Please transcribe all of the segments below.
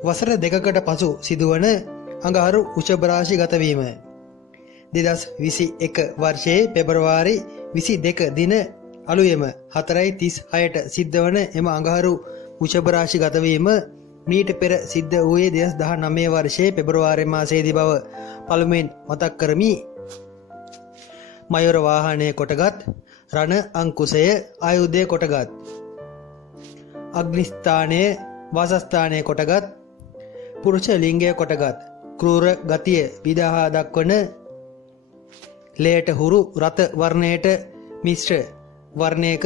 වසර දෙකකට පසු සිදුවන අඟහරු වෘෂභ රාශි ගතවීම 2021 වර්ෂයේ පෙබරවාරි 22 දින අලුයම 4:36ට සිද්ධ වන එම අඟහරු වෘෂභ රාශි ගතවීම මීට පෙර සිද්ධ වූයේ 2019 වර්ෂයේ පෙබරවාරි මාසයේදී බව පළමුවෙන් මතක් කරමි. මයුර වාහනයේ කොටගත් රණ අංකුශය ආයුධය කොටගත් අග්නිස්ථානයේ වාසස්ථානයේ කොටගත් පුරුෂ ලිංගය කොටගත් ක්‍රූර ගතිය විදහා දක්වන ලේට හුරු රත වර්ණයට මිශ්‍ර වර්ණයක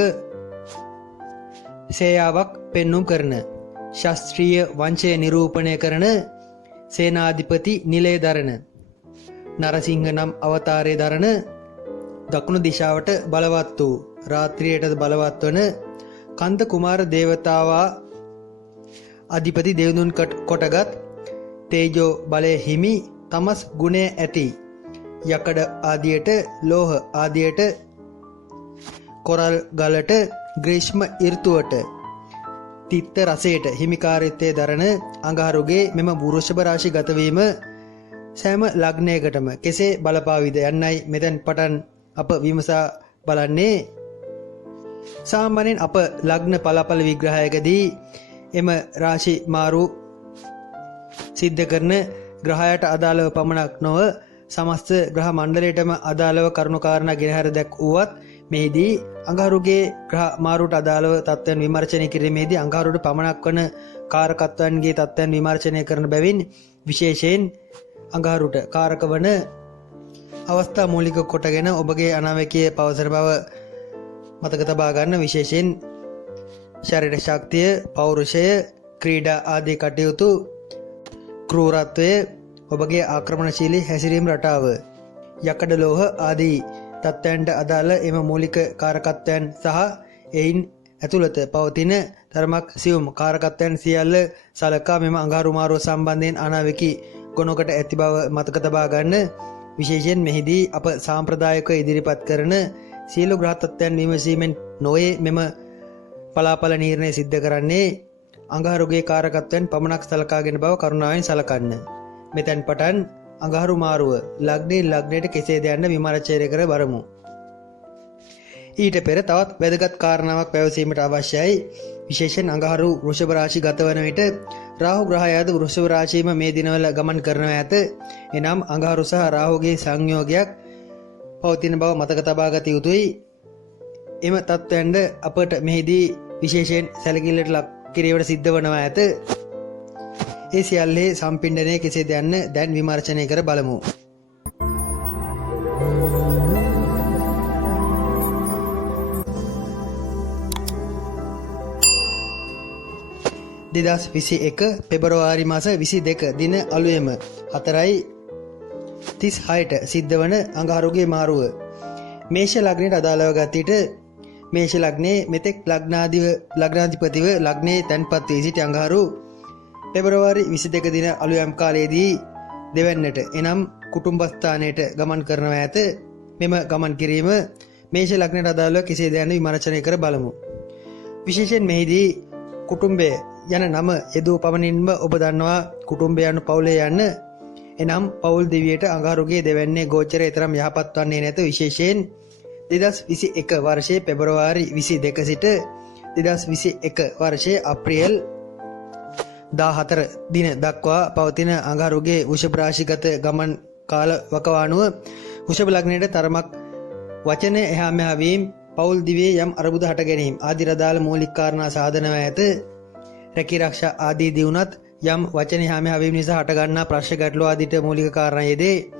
සේයාවක් පෙන්눔 කරන ශාස්ත්‍රීය වංශය නිරූපණය කරන සේනාධිපති නිලය දරන නරසිංහ නම් අවතාරය දරන දකුණු දිශාවට බලවත් වූ රාත්‍රියට බලවත් වන කන්ද කුමාර දේවතාවා අධිපති දෙව්දුන් කොටගත් තේජෝ බලය හිමි තමස් ගුණය ඇති යකඩ ආදියට ලෝහ ආදියට කොරල් ගලට ග්‍රීෂ්ම ඍතුවට තිත්ත රසයට හිමිකාරීත්වය දරන අඟහරුගේ මෙම වෘෂභ රාශි ගතවීම සෑම ලග්නයකටම කෙසේ බලපාවිද යන්නයි මෙතෙන් පටන් අප විමසා බලන්නේ. සාමාන්‍යයෙන් අප ලග්න පලාඵල විග්‍රහයකදී එම රාශි මාරු සිද්ධ කරන ග්‍රහයට අදාළව පමණක් නොව සමස්ත ග්‍රහ මණ්ඩලයටම අදාළව කරුණු කාරණා ගෙනහැර දැක්වුවත් මෙහිදී අඟහරුගේ ග්‍රහ මාරුට අදාළව තත්ත්වයන් විමර්ශනය කිරීමේදී අඟහරුට පමණක් වන කාරකත්වයන්ගේ තත්ත්වයන් විමර්ශනය කරන බැවින් විශේෂයෙන් අඟහරුට කාරක වන අවස්ථා මූලික කොටගෙන ඔබගේ අනාවැකිය පවසන බව මතක තබා ගන්න. විශේෂයෙන් ශරීර ශක්තිය, පෞරුෂය, ක්‍රීඩා ආදී කටයුතු, ක්‍රූරත්වය, ඔබගේ ආක්‍රමණශීලී හැසිරීම රටාව, යකඩ ලෝහ ආදී තත්ත්වයන්ට අදාළ එම මූලික කාරකත්වයන් සහ එයින් ඇතුළත පවතින තරමක් සියුම් කාරකත්වයන් සියල්ල සලකා මෙම අඟහරු මාරුව සම්බන්ධයෙන් අනාවැකි ගොනකට ඇති බව මතක තබා ගන්න. විශේෂයෙන් මෙහිදී අප සාම්ප්‍රදායිකව ඉදිරිපත් කරන සියලු ග්‍රහ තත්ත්වයන් විමසීමෙන් නොවේ මෙම පලාඵල නිර්ණය සිද්ධ කරන්නේ අඟහරුගේ කාරකත්වයන් පමණක් සලකාගෙන බව කරුණාවෙන් සලකන්න. මෙතැන් පටන් අඟහරු මාරුව ලග්නයට කෙසේද යන්න විමර්ශනය කර බලමු. ඊට පෙර තවත් වැදගත් කාරණාවක් පැවසීමට අවශ්‍යයි. විශේෂයෙන් අඟහරු වෘෂභ රාශි ගතවන විට රාහු ග්‍රහයාද වෘෂභ රාශියම මේ දිනවල ගමන් කරනවා ඇත. එනම් අඟහරු සහ රාහුගේ සංයෝගයක් පවතින බව මතක තබා ගත යුතුයි. එම තත්ත්වයන්ද අපට මෙහිදී විශේෂයෙන් සැලකිල්ලට ලක් කිරීමට සිද්ධ වනවා ඇත. ඒ සියල්ලේ සම්පින්ඩනය කෙසේද යන්න දැන් විමර්ශනය කර බලමු. දෙදස් 21 පෙබරවාරි මාස 22 දින අලුයම 4:36ට සිද්ධ වන අඟහරුගේ මාරුව මේෂ ලග්නයට අදාළව ගතියට මේෂ ලග්නයේ මෙතෙක් ලග්නාධිපතිව ලග්නයේ තැන්පත් වී සිටි අඟහරු පෙබරවාරි 22 දින අලුයම් කාලයේදී දෙවැන්නට එනම් කුටුම්බස්ථානයට ගමන් කරනවා ඇත. මෙම ගමන් කිරීම මේෂ ලග්නයට අදාළව කෙසේද යන්න විමර්ශනය කර බලමු. විශේෂයෙන් මෙහිදී කුටුම්බය යන නම යෙදූ පමණින්ම ඔබ දන්නවා කුටුම්බය යනු පවුලේ යන්න. එනම් පවුල් දිවියට අඟහරුගේ දෙවැන්නේ ගෝචරය තරම් යහපත් වන්නේ නැත. විශේෂයෙන් 2021 වර්ෂයේ පෙබරවාරි 22 සිට 2021 වර්ෂයේ අප්‍රේල් 14 දින දක්වා පවතින අඟහරුගේ වෘෂභ රාශිගත ගමන් කාල වකවානුව වෘෂභ ලග්නයට තරමක් වචන එහා මෙහා වීම, පවුල් දිවියේ යම් අරුබුද හට ගැනීම ආදී රදාළ මූලික කාරණා සාධනව ඇත. රැකී ආරක්ෂා ආදී දියුණත් යම් වචන එහා මෙහා වීම නිසා හට ගන්නා ප්‍රශ්න ගැටලු ආදීට මූලික කාරණා යෙදේ.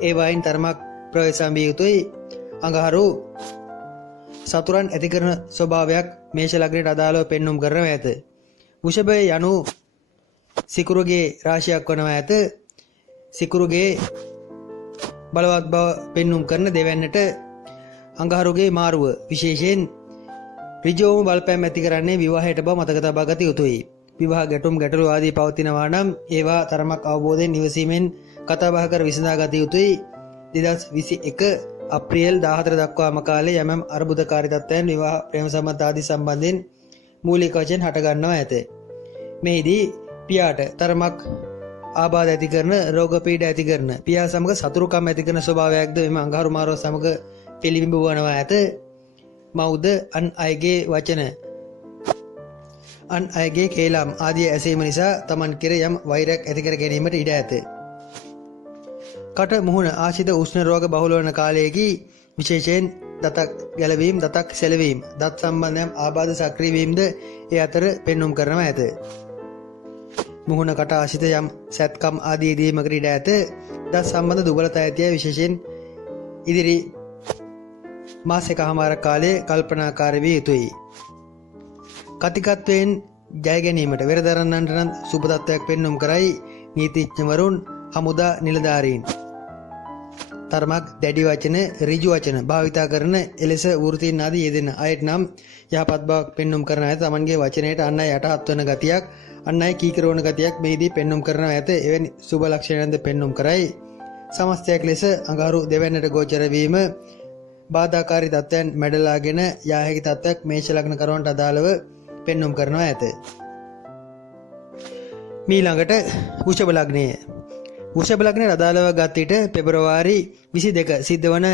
ඒ වයින් තරමක් ප්‍රවේශම් විය යුතුයි. අඟහරු සතුරන් ඇති කරන ස්වභාවයක් මේෂ ලග්නයට අදාළව පෙන්눔 කරනවා ඇත. වෘෂභය යනු සිකුරුගේ රාශියක් වනවා ඇත. සිකුරුගේ බලවත් බව පෙන්눔 කරන දෙවැන්නට අඟහරුගේ මාරුව විශේෂයෙන් ඍජුවම බලපෑම් ඇති කරන්නේ විවාහයට බව මතක තබා ගත යුතුයි. විවාහ ගැටුම් ගැටලු ආදී පවතිනවා නම් ඒවා තරමක් අවබෝධයෙන් නිවසීමෙන් කතා බහ කර විසඳා ගත යුතුයි. 2021 අප්‍රේල් 14 දක්වාම කාලේ යම් අර්බුදකාරී තත්ත්වයන් විවාහ ප්‍රේම සම්බන්ධ ආදී සම්බන්ධයෙන් මූලික වශයෙන් හට ගන්නවා ඇත. මෙහිදී පියාට තරමක් ආබාධ ඇති කරන රෝග පීඩ ඇති කරන පියා සමග සතුරුකම් ඇති කරන ස්වභාවයක්ද එම අඟහරු මාරුව සමග පිළිබිඹු වනවා ඇත. මව්ද අන් අයගේ වචන අන් අයගේ කේලම් ආදිය ඇසීම නිසා තමන් කෙර යම් වෛරයක් ඇති කර ගැනීමට ඉඩ ඇත. කට මුහුණ ආශිත උෂ්ණ රෝග බහුල වන කාලයේදී විශේෂයෙන් දතක් ගැලවීම දතක් සෙලවීම දත් සම්බන්ධ ආබාධ සක්‍රිය වීමද ඒ අතර පෙන්눔 කරනවා ඇත. මුහුණ කට ආශිත යම් සැත්කම් ආදී දීමකට ඉඩ ඇත. දත් සම්බන්ධ දුබලතා ඇතිය විශේෂයෙන් ඉදිරි මාස එකහමාරක් කාලයේ කල්පනාකාරී විය යුතුයි. කතිකත්වයෙන් ජය ගැනීමට වෙර දරන්නන්ට නම් සුබ තත්ත්වයක් පෙන්눔 කරයි නීතිඥවරුන් හමුදා නිලධාරීන්. තරමක් දැඩි වචන ඍජු වචන භාවිතා කරන එලෙස වෘත්තීන් ආදී යෙදෙන අයට නම් යහපත් බවක් පෙන්눔 කරන අය තමන්ගේ වචනයට අන් අය යටහත් වන ගතියක් අන් අය කීකරවන ගතියක් මෙහිදී පෙන්눔 කරනවා ඇත. එවැනි සුබ ලක්ෂණයන්ද පෙන්눔 කරයි. සමස්තයක් ලෙස අඟහරු දෙවැන්නට ගෝචර වීම බාධාකාරී තත්ත්වයන් මැඩලාගෙන යා හැකි තත්ත්වයක් මේෂ ලග්න කරවන්ට අදාළව පෙන්눔 කරනවා ඇත. මීළඟට වෘෂභ ලග්නය. වෘෂභ ලග්නයට අදාළව ගත් විට පෙබරවාරි 22 සිද්ධ වන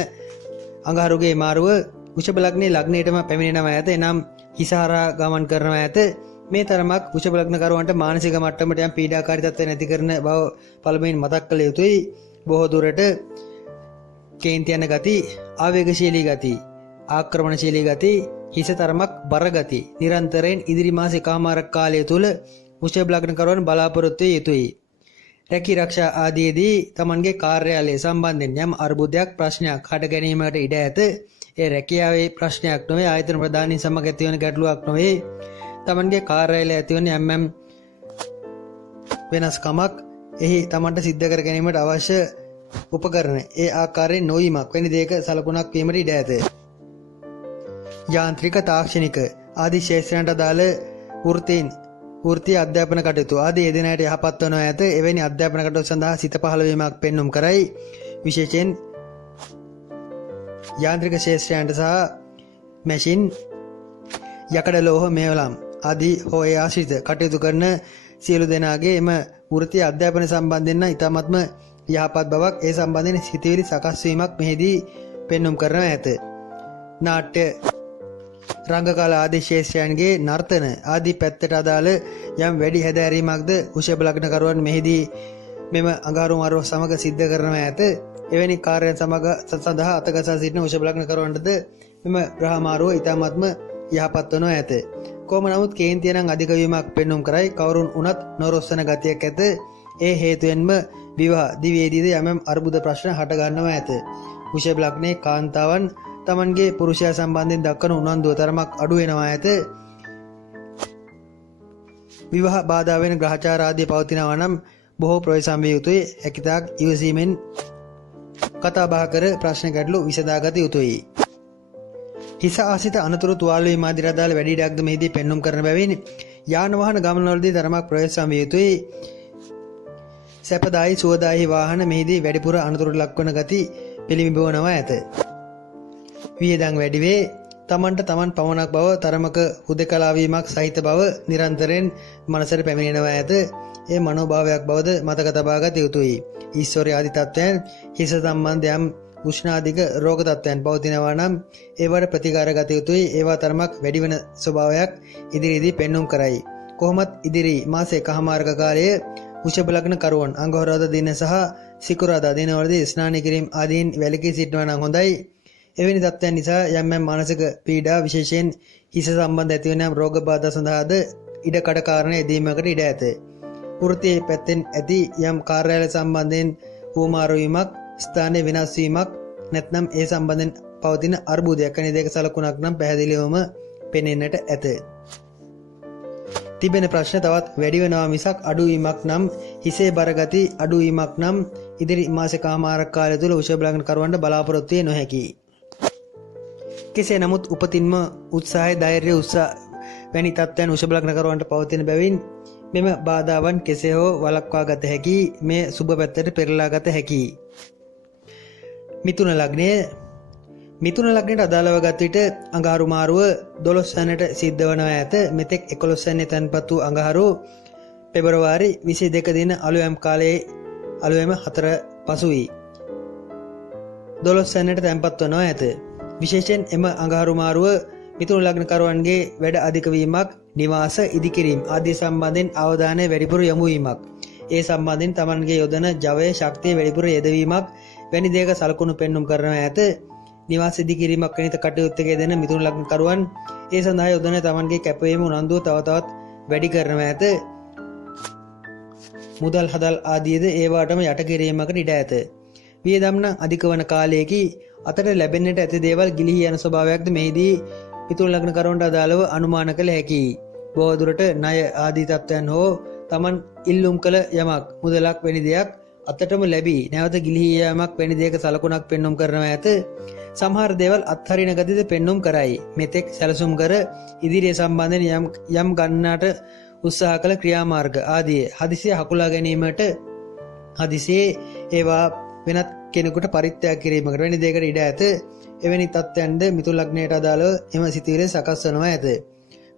අඟහරුගේ මාරුව වෘෂභ ලග්නයේ ලග්නයටම පැමිණෙනවා ඇත. එනම් හිසහරා ගමන් කරනවා ඇත. මේ තරමක් වෘෂභ ලග්න කරවන්ට මානසික මට්ටමට යම් පීඩාකාරී තත්ත්වයක් නැති කරන බව පළමුවෙන් මතක් කළ යුතුයි. බොහෝ දුරට කේන්ති යන ගති, ආවේගශීලී ගති, ආක්‍රමණශීලී ගති, හිස තරමක් බර ගති නිරන්තරයෙන් ඉදිරි මාස එකමාරක් කාලය තුල වෘෂභ ලග්න කරවන බලාපොරොත්තු විය යුතුයි. රැකී රක්ෂා ආදීදී තමන්ගේ කාර්යාලය සම්බන්ධයෙන් යම් අර්බුදයක් ප්‍රශ්නයක් හට ගැනීමකට ඉඩ ඇත. ඒ රැකියාවේ ප්‍රශ්නයක් නොවේ, ආයතන ප්‍රධානීන් සමග ඇතිවන ගැටලුවක් නොවේ. තමන්ගේ කාර්යාලය ඇතිවන යම් වෙනස්කමක් එහි තමන්ට සිද්ධ කර ගැනීමට අවශ්‍ය උපකරණ ඒ ආකාරයෙන් නොවීමක් වැනි දෙයක සලකුණක් වීමට ඉඩ ඇත. යාන්ත්‍රික තාක්ෂණික ආදී ශාස්ත්‍රයන්ට අදාළ වෘත්තීය අධ්‍යාපන කටයුතු ආදී යෙදෙන අයට යහපත් වනවා ඇත. එවැනි අධ්‍යාපන කටයුතු සඳහා සිත පහළ වීමක් පෙන්눔 කරයි. විශේෂයෙන් යාන්ත්‍රික ශාස්ත්‍රයන්ට සහ මැෂින් යකඩ ලෝහ මේවලම් ආදී හෝ ඒ ආශ්‍රිත කටයුතු කරන සියලු දෙනාගේ එම වෘත්තීය අධ්‍යාපන සම්බන්ධයෙන් ඉතාමත්ම යහපත් බවක් ඒ සම්බන්ධයෙන් සිතිවිලි සකස් වීමක් මෙහිදී පෙන්눔 කරනවා ඇත. නාට්‍ය රංගකලා ආදී ශාස්ත්‍රයන්ගේ නර්තන ආදී පැත්තට අදාළ යම් වැඩි හැදෑරීමක්ද වෘෂභ ලග්න කරුවන් මෙහිදී මෙම අඟහරු මාරුව සමග සිද්ධ කරනවා ඇත. එවැනි කාර්යයන් සමග සඳහා අතගසා සිටින වෘෂභ ලග්න කරුවන්ටද මෙම ග්‍රහ මාරුව ඉතාමත්ම යහපත් වනවා ඇත. කොහොම නමුත් කේන්තිය නම් අධික වීමක් පෙන්눔 කරයි. කවුරුන් උනත් නොරොස්සන ගතියක් ඇත. ඒ හේතුවෙන්ම විවාහ දිවියේදීද යම් අර්බුද ප්‍රශ්න හට ගන්නවා ඇත. වෘෂභ ලග්නයේ කාන්තාවන් තමන්ගේ පුරුෂයා සම්බන්ධයෙන් දක්වන උනන්දුව තරමක් අඩු වෙනවා ඇත. විවාහ බාධා වෙන ග්‍රහචාර ආදී පවතිනවා නම් බොහෝ ප්‍රවේශම් විය යුතුයි. හැකිතාක් ඉවසීමෙන් කතා බහ කර ප්‍රශ්න ගැටලු විසඳාගත යුතුයි. හිස ආසිත අනතුරු තුවාල වීම ආදී අදාළ වැඩි ඉඩක්ද මෙහිදී පෙන්눔 කරන බැවින් යාන වාහන ගමන්වලදී තරමක් ප්‍රවේශම් විය යුතුයි. සැපදායි සුවදායි වාහන මෙහිදී වැඩිපුර අනතුරට ලක්වන ගති පිළිඹවනවා ඇත. වියදම් වැඩි වේ. තමන්ට තමන් පමණක් බව තරමක හුදකලා වීමක් සහිත බව නිරන්තරයෙන් මනසට පැමිණෙනවා ඇත. ඒ මනෝභාවයක් බවද මතක තබා ගත යුතුයි. ඊශ්වරය ආදී තත්ත්වයන් හිස සම්බන්ධ යම් උෂ්ණාධික රෝග තත්ත්වයන් පවතිනවා නම් ඒවට ප්‍රතිකාර ගත යුතුයි. ඒවා තරමක් වැඩි වෙන ස්වභාවයක් ඉදිරියේදී පෙන්눔 කරයි. කොහොමත් ඉදිරි මාස එකහමාරක කාලයේ වෘෂභ ලග්න කරුවන් අඟහරුවාදා දින සහ සිකුරාදා දිනවලදී ස්නාන කිරීම ආදීන් වැළකී සිටනවා නම් හොඳයි. එවැනි තත්ත්වයන් නිසා යම් මානසික පීඩා විශේෂයෙන් හිස සම්බන්ධ ඇතිවන රෝග බාධා සඳහාද ඉඩකඩ කාරණා යෙදීමකට ඉඩ ඇත. වෘත්තීය පැත්තෙන් ඇති යම් කාර්යාලය සම්බන්ධයෙන් හුවමාරු වීමක්, ස්ථානයේ වෙනස් වීමක් නැත්නම් ඒ සම්බන්ධයෙන් පවතින අර්බුදයක් වැනි දෙයක සලකුණක් නම් පැහැදිලිවම පෙනෙන්නට ඇත. තිබෙන ප්‍රශ්න තවත් වැඩි වෙනවා මිසක් අඩු වීමක් නම් හිසේ බරගති අඩු වීමක් නම් ඉදිරි මාසකමාරක් කාලය තුල වෘෂභ ලග්න කරුවන්ට බලාපොරොත්තු වෙ නොහැකියි. කෙසේ නමුත් උපතින්ම උත්සාහය ධෛර්යය වැනි තත්ත්වයන් වෘෂභ ලග්න කරුවන්ට පවතින බැවින් මෙම බාධාවන් කෙසේ හෝ වළක්වා ගත හැකි. මේ සුබ පැත්තට පෙරලා ගත හැකි. මිථුන ලග්නය. මිථුන ලග්නයට අදාළව ගත් විට අඟහරු මාරුව 12 වෙනිට සිද්ධ වනවා ඇත. මෙතෙක් 11 වෙනි තැන්පත් වූ අඟහරු පෙබරවාරි 22 දින අලුයම් කාලයේ අලුයම 4 පසුවී 12 සැනට තැන්පත් වනවා ඇත. විශේෂයෙන් එම අඟහරු මාරුව මිථුන ලග්නකරුවන්ගේ වැඩ අධික වීමක්, නිවාස ඉදිකිරීම ආදී සම්බන්ධයෙන් අවධානය වැඩිපුර යොමු වීමක්, ඒ සම්බන්ධයෙන් තමන්ගේ යොදන ජවය ශක්තිය වැඩිපුර යෙදවීමක් වැනි දේක සලකුණු පෙන්눔 කරනවා ඇත. නිවාස ඉදිකිරීමක් වෙනිත කටයුත්තක යෙදෙන මිථුන ලග්නකරුවන් ඒ සඳහා යොදන තමන්ගේ කැපවීම උනන්දුව තව තවත් වැඩි කරනවා ඇත. මුදල් හදල් ආදීද ඒවාටම යට කිරීමකට ඉඩ ඇත. වියදම් නම් අධික වන කාලයේදී අතට ලැබෙන්නට ඇති දේවල් ගිලිහි යන ස්වභාවයක්ද මෙහිදී මිථුන ලග්නකරුවන්ට අදාළව අනුමාන කළ හැකියි. බොහෝ දුරට ණය ආදී තත්ත්වයන් හෝ තමන් ඉල්ලුම් කළ යමක් මුදලක් වැනි දෙයක් අතටම ලැබී නැවත ගිලිහි යාමක් වැනි දෙයක සලකුණක් පෙන්눔 කරනවා ඇත. සමහර දේවල් අත්හරින ගතියද පෙන්눔 කරයි. මෙතෙක් සැලසුම් කර ඉදිරිය සම්බන්ධයෙන් යම් ගන්නට උත්සාහ කළ ක්‍රියාමාර්ග ආදී හදිසිය හකුලා ගැනීමට හදිසියේ ඒවා වෙනත් කෙනෙකුට පරිත්‍යාග කිරීමකට වැනි දෙයකට ඉඩ ඇත. එවැනි තත්ත්වයන්ද මිථුන ලග්නයට අදාළව එම සිතුවිලි සකස් වනවා ඇත.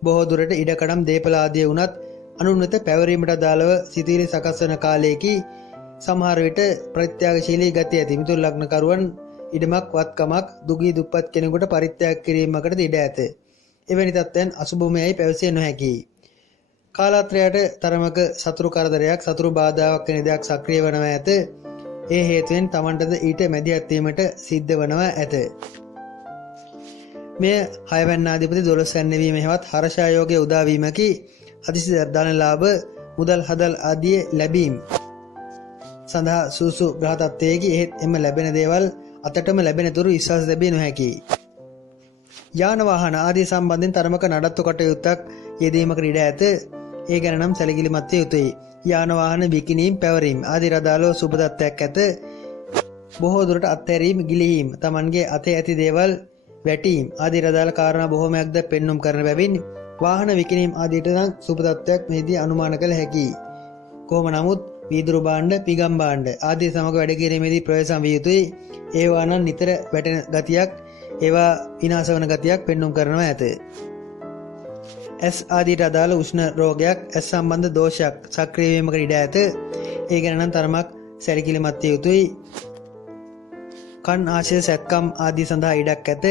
බොහෝ දුරට ඉඩකඩම් දේපල ආදී වුණත් අනුන් වෙත පැවරීමට අදාළව සිතුවිලි සකස් වන කාලයේදී සමහර විට ප්‍රත්‍යාගශීලී ගතිය ඇති මිථුන ලග්නකරුවන් ඉඩමක් වත්කමක් දුගී දුප්පත් කෙනෙකුට පරිත්‍යාග කිරීමකට ඉඩ ඇත. එවැනි තත්ත්වයන් අසුභමයයි පැවසිය නොහැකියි. කාලාත්‍රයට තරමක සතුරු කරදරයක් සතුරු බාධාවක් වෙන දෙයක් සක්‍රිය වනවා ඇත. ඒ හේතුවෙන් තමන්ටද ඊට මැදිහත් වීමට සිද්ධ වනවා ඇත. මෙය 6 වැන්නාධිපති 12 වැන්නවීම හෙවත් හර්ෂා යෝගයේ උදා වීමකි. හදිසි ධන ලාභ මුදල් හදල් ආදී ලැබීම සඳහා සුසු ග්‍රහ තත්ත්වයේදී එහෙත් එම ලැබෙන දේවල් අතටම ලැබෙන තුරු විශ්වාස ලැබිය නොහැකියි. යාන වාහන ආදී සම්බන්ධයෙන් තරමක නඩත්තු කටයුත්තක් යෙදීමකට ඉඩ ඇත. ඒ ගැන නම් සැලකිලිමත් විය යුතුයි. යාන වාහන විකිණීම් පැවරීම ආදී රදාලෝ සුබ තත්ත්වයක් ඇත. බොහෝ දුරට අත්හැරීම ගිලිහීම තමන්ගේ අතේ ඇති දේවල් වැටීම් ආදී රදාල කාරණා බොහෝමයක්ද පෙන්눔 කරන බැවින් වාහන විකිණීම් ආදීට නම් සුබ තත්ත්වයක් මෙහිදී අනුමාන කළ හැකියි. කොහොම නමුත් වීදුරු භාණ්ඩ, පිගම් භාණ්ඩ ආදී සමග වැඩ කිරීමේදී ප්‍රවේශම් විය යුතුයි. ඒවා නම් නිතර වැටෙන ගතියක්, ඒවා විනාශ වන ගතියක් පෙන්눔 කරනවා ඇත. ඇස් ආදීට අදාළ උෂ්ණ රෝගයක්, ඇස් සම්බන්ධ දෝෂයක් සක්‍රිය වීමකට ඉඩ ඇත. ඒ ගැන නම් තරමක් සැලකිලිමත් විය යුතුයි. කන් ආශ්‍රිත සැත්කම් ආදී සඳහා ඉඩක් ඇත.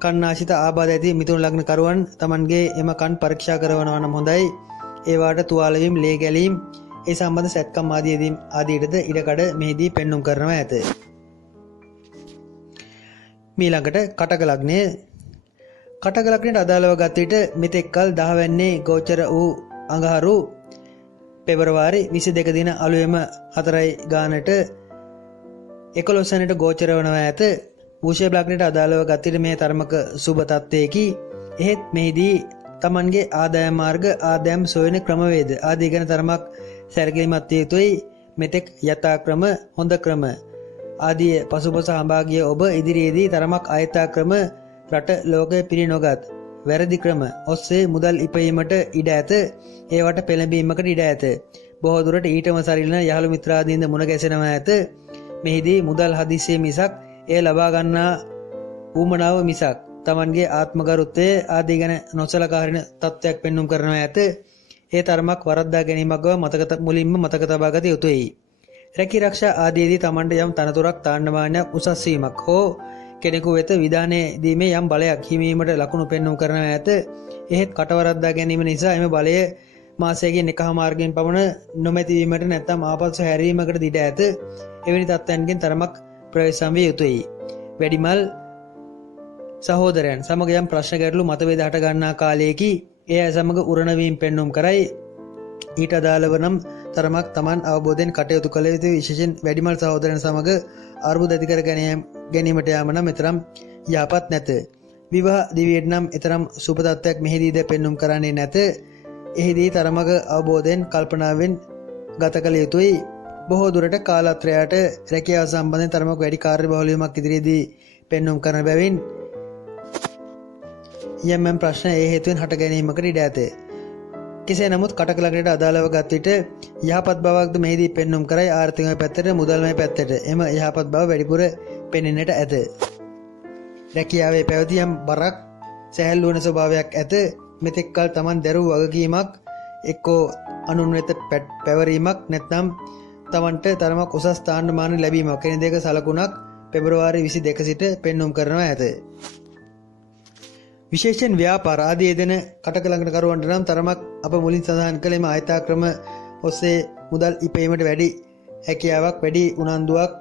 කන් ආශ්‍රිත ආබාධ ඇති මිථුන ලග්නකරුවන් තමන්ගේ එම කන් පරීක්ෂා කරනවා නම් හොඳයි. ඒවාට තුවාල වීම, ලේ ගැලීම්, ඒ සම්බන්ධ සැත්කම් ආදීටද ඉඩකඩ මෙහිදී පෙන්눔 කරනවා ඇත. මීළඟට කටක ලග්නය. කටක ලග්නයට අදාළව ගත විට මෙතෙක් කල 10 වැන්නේ ගෝචර වූ අඟහරු පෙබරවාරි 22 දින අලුයම 4යි ගානට 11 වෙනිට ගෝචර වනවා ඇත. වෘෂභ ලග්නයට අදාළව ගත විට මේ තරමක සුබ තත්ත්වයකි. එහෙත් මෙහිදී තමන්ගේ ආදායම් මාර්ග, ආදායම් සොයන ක්‍රමවේද ආදී ගැන තරමක් සැලකිලිමත් විය යුතුයි. මෙතෙක් යථා ක්‍රම, හොඳ ක්‍රම ආදී පසුපස හඹා ගිය ඔබ ඉදිරියේදී තරමක් අයථා ක්‍රම, රට ලෝකය පිරි නොගත් වැරදි ක්‍රම ඔස්සේ මුදල් ඉපයීමට ඉඩ ඇත. ඒවට පෙළඹීමකට ඉඩ ඇත. බොහෝ දුරට ඊටම සරිලන යහළු මිත්‍රාදීන්ද මුණ ගැසෙනවා ඇත. මෙහිදී මුදල් හදිසියේ මිසක් එය ලබා ගන්නා ඌමනාව මිසක් තමන්ගේ ආත්මගරුත්වය ආදී ගැන නොසලකා හරින තත්ත්වයක් පෙන්눔 කරනවා ඇත. ඒ තරමක් වරද්දා ගැනීමක් බව මුලින්ම මතක තබා ගත යුතුයි. රැකී ආරක්ෂා ආදීදී තමන්ට යම් තනතුරක්, තාන්නමානයක් උසස් වීමක් හෝ කෙනෙකු වෙත විධානය දීමේ යම් බලයක් හිමීමට ලකුණු පෙන්눔 කරනවා ඇත. එහෙත් කටවරද්දා ගැනීම නිසා එම බලය මාසයකින් එකහමාරකින් පමණ නොමැති වීමට නැත්නම් ආපසු හැරීමකට ඉඩ ඇත. එවැනි තත්ත්වයන්ගෙන් තරමක් ප්‍රවේශම් විය යුතුයි. වැඩිමල් සහෝදරයන් සමග යම් ප්‍රශ්න ගැටලු මතභේද හට ගන්නා කාලයේදී එය සමග උරණ වීම පෙන්눔 කරයි. ඊට අදාළව නම් තරමක් Taman අවබෝධයෙන් කටයුතු කළ යුතුයි. විශේෂයෙන් වැඩිමල් සහෝදරයන් සමග අර්බුද ඇති කර ගැනීමට යාම නම් එතරම් යහපත් නැත. විවාහ දිවියට නම් එතරම් සුබ තත්ත්වයක් මෙහිදීද පෙන්눔 කරන්නේ නැත. එහිදී තරමක අවබෝධයෙන් කල්පනාවෙන් ගත කළ යුතුයි. බොහෝ දුරට කාලත්‍රයට රැකියාව සම්බන්ධයෙන් තරමක වැඩි කාර්යබහුල වීමක් ඉදිරියේදී පෙන්눔 කරන බැවින් යම් ප්‍රශ්න ඒ හේතුවෙන් හට ගැනීමකට ඉඩ ඇත. කෙසේ නමුත් කටක ලග්නයට අදාළව ගත් විට යහපත් බවක්ද මෙහිදී පෙන්눔 කරයි. ආර්ථිකමය පැත්තට, මුදල්මය පැත්තට එම යහපත් බව වැඩිපුර පෙනෙන්නට ඇත. රැකියාවේ පැවති යම් බරක්, සැහැල්ලු වන ස්වභාවයක් ඇත. මෙතෙක් කල Taman දැරූ වගකීමක් එක්කෝ අනුන් වෙත පැවරීමක් නැත්නම් තමන්ට තරමක් උසස් ස්ථානමාන ලැබීමක් කෙන දෙක සලකුණක් පෙබරවාරි 22 සිට පෙන්눔 කරනවා ඇත. විශේෂයෙන් ව්‍යාපාර ආදී යෙදෙන කටකලංකරකරුවන්ට නම් තරමක් අප මුලින් සඳහන් කළේම ආයතාක්‍රම ඔස්සේ මුදල් ඉපීමට වැඩි හැකියාවක් වැඩි උනන්දුවක්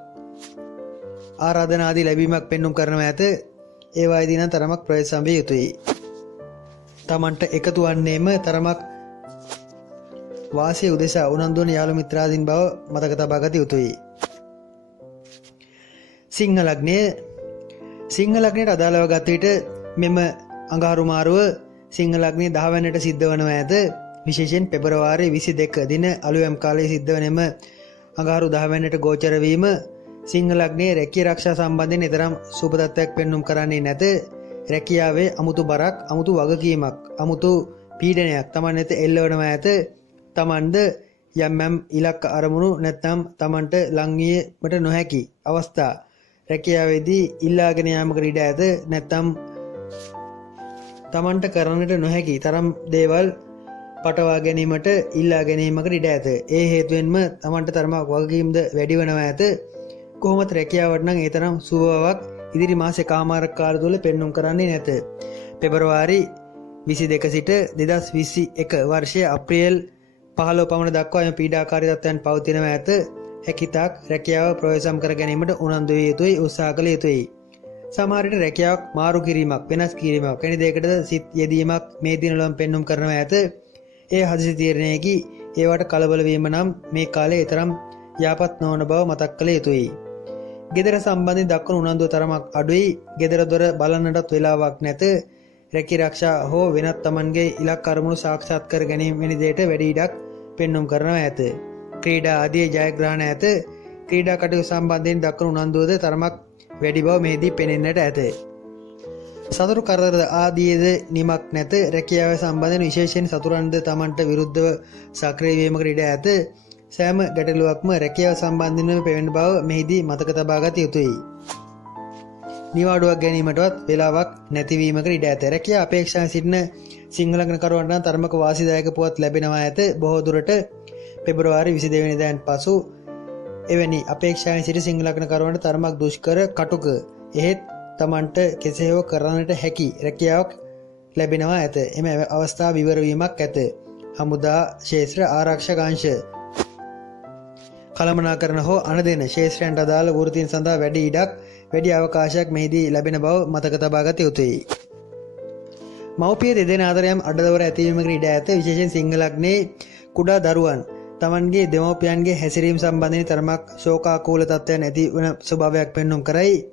ආරාධනා ආදී ලැබීමක් පෙන්눔 කරනවා ඇත. ඒවායිදී නම් තරමක් ප්‍රවේශම් විය යුතුයි. තමන්ට එකතු වන්නේම තරමක් වාසිය උදෙසා උනන්දු වන යාළු මිත්‍රාදීන් බව මතක තබා ගත යුතුයි. සිංහ ලග්නයට අදාළව ගත විට මෙම අඟහරු මාරුව සිංහ ලග්නයේ 10 වෙනිට සිද්ධ වනවා ඇත. විශේෂයෙන් පෙබරවාරි 22 දින අලුයම් කාලයේ සිද්ධ වන එම අඟහරු 10 වෙනිට ගෝචර වීම සිංහ ලග්නයේ රැකිය ආරක්ෂා සම්බන්ධයෙන් තරම් සුබ තත්ත්වයක් පෙන්눔 කරන්නේ නැත. රැකියාවේ අමුතු බරක්, අමුතු වගකීමක්, අමුතු පීඩනයක් තමන් වෙත එල්ලවනවා ඇත. තමන්ද යම් ඉලක්ක අරමුණු නැත්නම් තමන්ට ලංවියට නොහැකි අවස්ථා රැකියාවේදී ඉල්ලාගෙන යාමකට ඉඩ ඇත. නැත්නම් තමන්ට කරන්නට නොහැකි තරම් දේවල් පටවා ගැනීමට ඉල්ලා ගැනීමකට ඉඩ ඇත. ඒ හේතුවෙන්ම තමන්ට තරමක් වගකීම්ද වැඩි වෙනවා ඇත. කොහොමත් රැකියාවට නම් ඒ තරම් සුබ බවක් ඉදිරි මාසේ කාමාරක කාල තුල පෙන්눔 කරන්නේ නැත. පෙබරවාරි 22 සිට 2021 වර්ෂයේ අප්‍රේල් 15 පමණ දක්වා එම පීඩාකාරී තත්ත්වයන් පවතිනවා ඇත. හැකිතාක් රැකියාව ප්‍රවේශම් කර ගැනීමට උනන්දු විය යුතුයි, උත්සාහ කළ යුතුයි. සමහර විට රැකියාවක් මාරු කිරීමක්, වෙනස් කිරීමක් වැනි දෙයකටද සිත් යෙදීමක් මේ දිනවලම පෙන්눔 කරනවා ඇත. ඒ හදිසි තීරණයකි. ඒවට කලබල වීම නම් මේ කාලේ තරම් යාපත් නොවන බව මතක් කළ යුතුයි. ගෙදර සම්බන්ධයෙන් දක්වන උනන්දුව තරමක් අඩුයි. ගෙදර දොර බලන්නටත් වෙලාවක් නැත. රැකී ආරක්ෂා හෝ වෙනත් තමන්ගේ ඉලක්ක අරමුණු සාක්ෂාත් කර ගැනීම වැනි දෙයට වැඩි ඉඩක් පෙන්눔 කරනවා ඇත. ක්‍රීඩා ආදී ජයග්‍රහණ ඇත. ක්‍රීඩා කටයුතු සම්බන්ධයෙන් දක්වන උනන්දුවද තරමක් වැඩි බව මේදී පෙනෙන්නට ඇත. සතුරු කරදර ආදීද නිමක් නැත. රැකියාව සම්බන්ධයෙන් විශේෂයෙන් සතුරන්ද තමන්ට විරුද්ධව සක්‍රිය වීමකට ඉඩ ඇත. සෑම ගැටලුවක්ම රැකියාව සම්බන්ධයෙන්ම පෙවෙන බව මෙහිදී මතක තබා ගත යුතුයි. නිවාඩුවක් ගැනීමටවත් වෙලාවක් නැතිවීමකට ඉඩ ඇත. රැකියාව අපේක්ෂාවෙන් සිටින සිංහ ලග්නකරුවන්ට නම් තරමක වාසිදායක පුවත් ලැබෙනවා ඇත. බොහෝ දුරට පෙබරවාරි 22 වෙනිදාන් පසු එවැනි අපේක්ෂාවෙන් සිටි සිංහ ලග්නකරුවන්ට තරමක් දුෂ්කර කටුක එහෙත් තමන්ට කෙසේ හෝ කරන්නට හැකි රැකියාවක් ලැබෙනවා ඇත. එම අවස්ථාව විවර වීමක් ඇත. හමුදා ශේත්‍ර ආරක්ෂක අංශ කළමනාකරන හෝ අනදෙන ශේත්‍රයන්ට අදාළ වෘත්තීන් සඳහා වැඩි ඉඩක්, වැඩි අවකාශයක් මෙහිදී ලැබෙන බව මතක තබා ගත යුතුයි. මව්පිය දෙදෙනා අතර යම් අඩදවර ඇතිවීමකට ඉඩ ඇත. විශේෂයෙන් සිංහ ලග්නයේ කුඩා දරුවන් තමන්ගේ දෙමව්පියන්ගේ හැසිරීම සම්බන්ධයෙන් තරමක් ශෝකාකූල තත්ත්වයන් ඇති වන ස්වභාවයක් පෙන්눔 කරයි.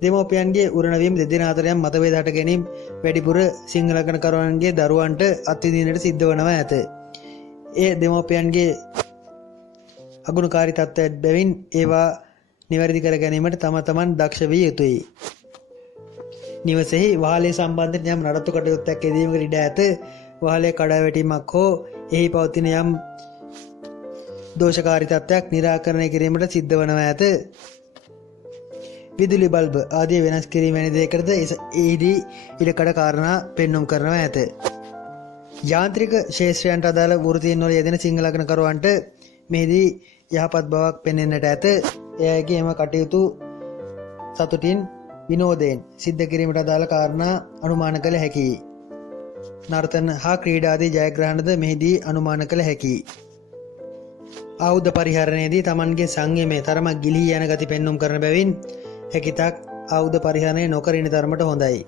දෙමව්පියන්ගේ උරණවීම දෙදෙනා අතර යම් මතභේද හට ගැනීම වැඩිපුර සිංහ ලග්නකරුවන්ගේ දරුවන්ට අත්විඳින්නට සිද්ධ වනවා ඇත. ඒ දෙමව්පියන්ගේ අගුණකාරී තත්ත්වයන් බැවින් ඒවා නිවැරදි කර ගැනීමට තම තමන් දක්ෂ විය යුතුයි. නිවසෙහි වහලේ සම්බන්ධයෙන් යම් නඩත්තු කටයුත්තක් යෙදීමකට ඉඩ ඇත. වහලේ කඩාවැටීමක් හෝ එහි පවතින යම් දෝෂකාරී තත්ත්වයක් निराකරණය කිරීමට සිද්ධ වනවා ඇත. විදුලි බල්බ ආදී වෙනස් කිරීම වැනි දෙයකටද එහිදී ඉඩකඩ කාරණා පෙන්눔 කරනවා ඇත. යාන්ත්‍රික ශේත්‍රයන්ට අදාළ වෘත්තීන් වල යෙදෙන සිංහ ලග්නකරුවන්ට මෙහිදී යහපත් බවක් පෙනෙන්නට ඇත. එයගේ එම කටයුතු සතුටින් විනෝදයෙන් සිද්ධ කිරීමට අදාළ කාරණා අනුමාන කළ හැකියි. නර්තන හා ක්‍රීඩාදී ජයග්‍රහණද මෙහිදී අනුමාන කළ හැකියි. ආයුධ පරිහරණයේදී තමන්ගේ සංයමය තරමක් ගිලී යන ගති පෙන්눔 කරන බැවින් හැකිතාක් ආයුධ පරිහරණය නොකර ඉන්න තරමට හොඳයි.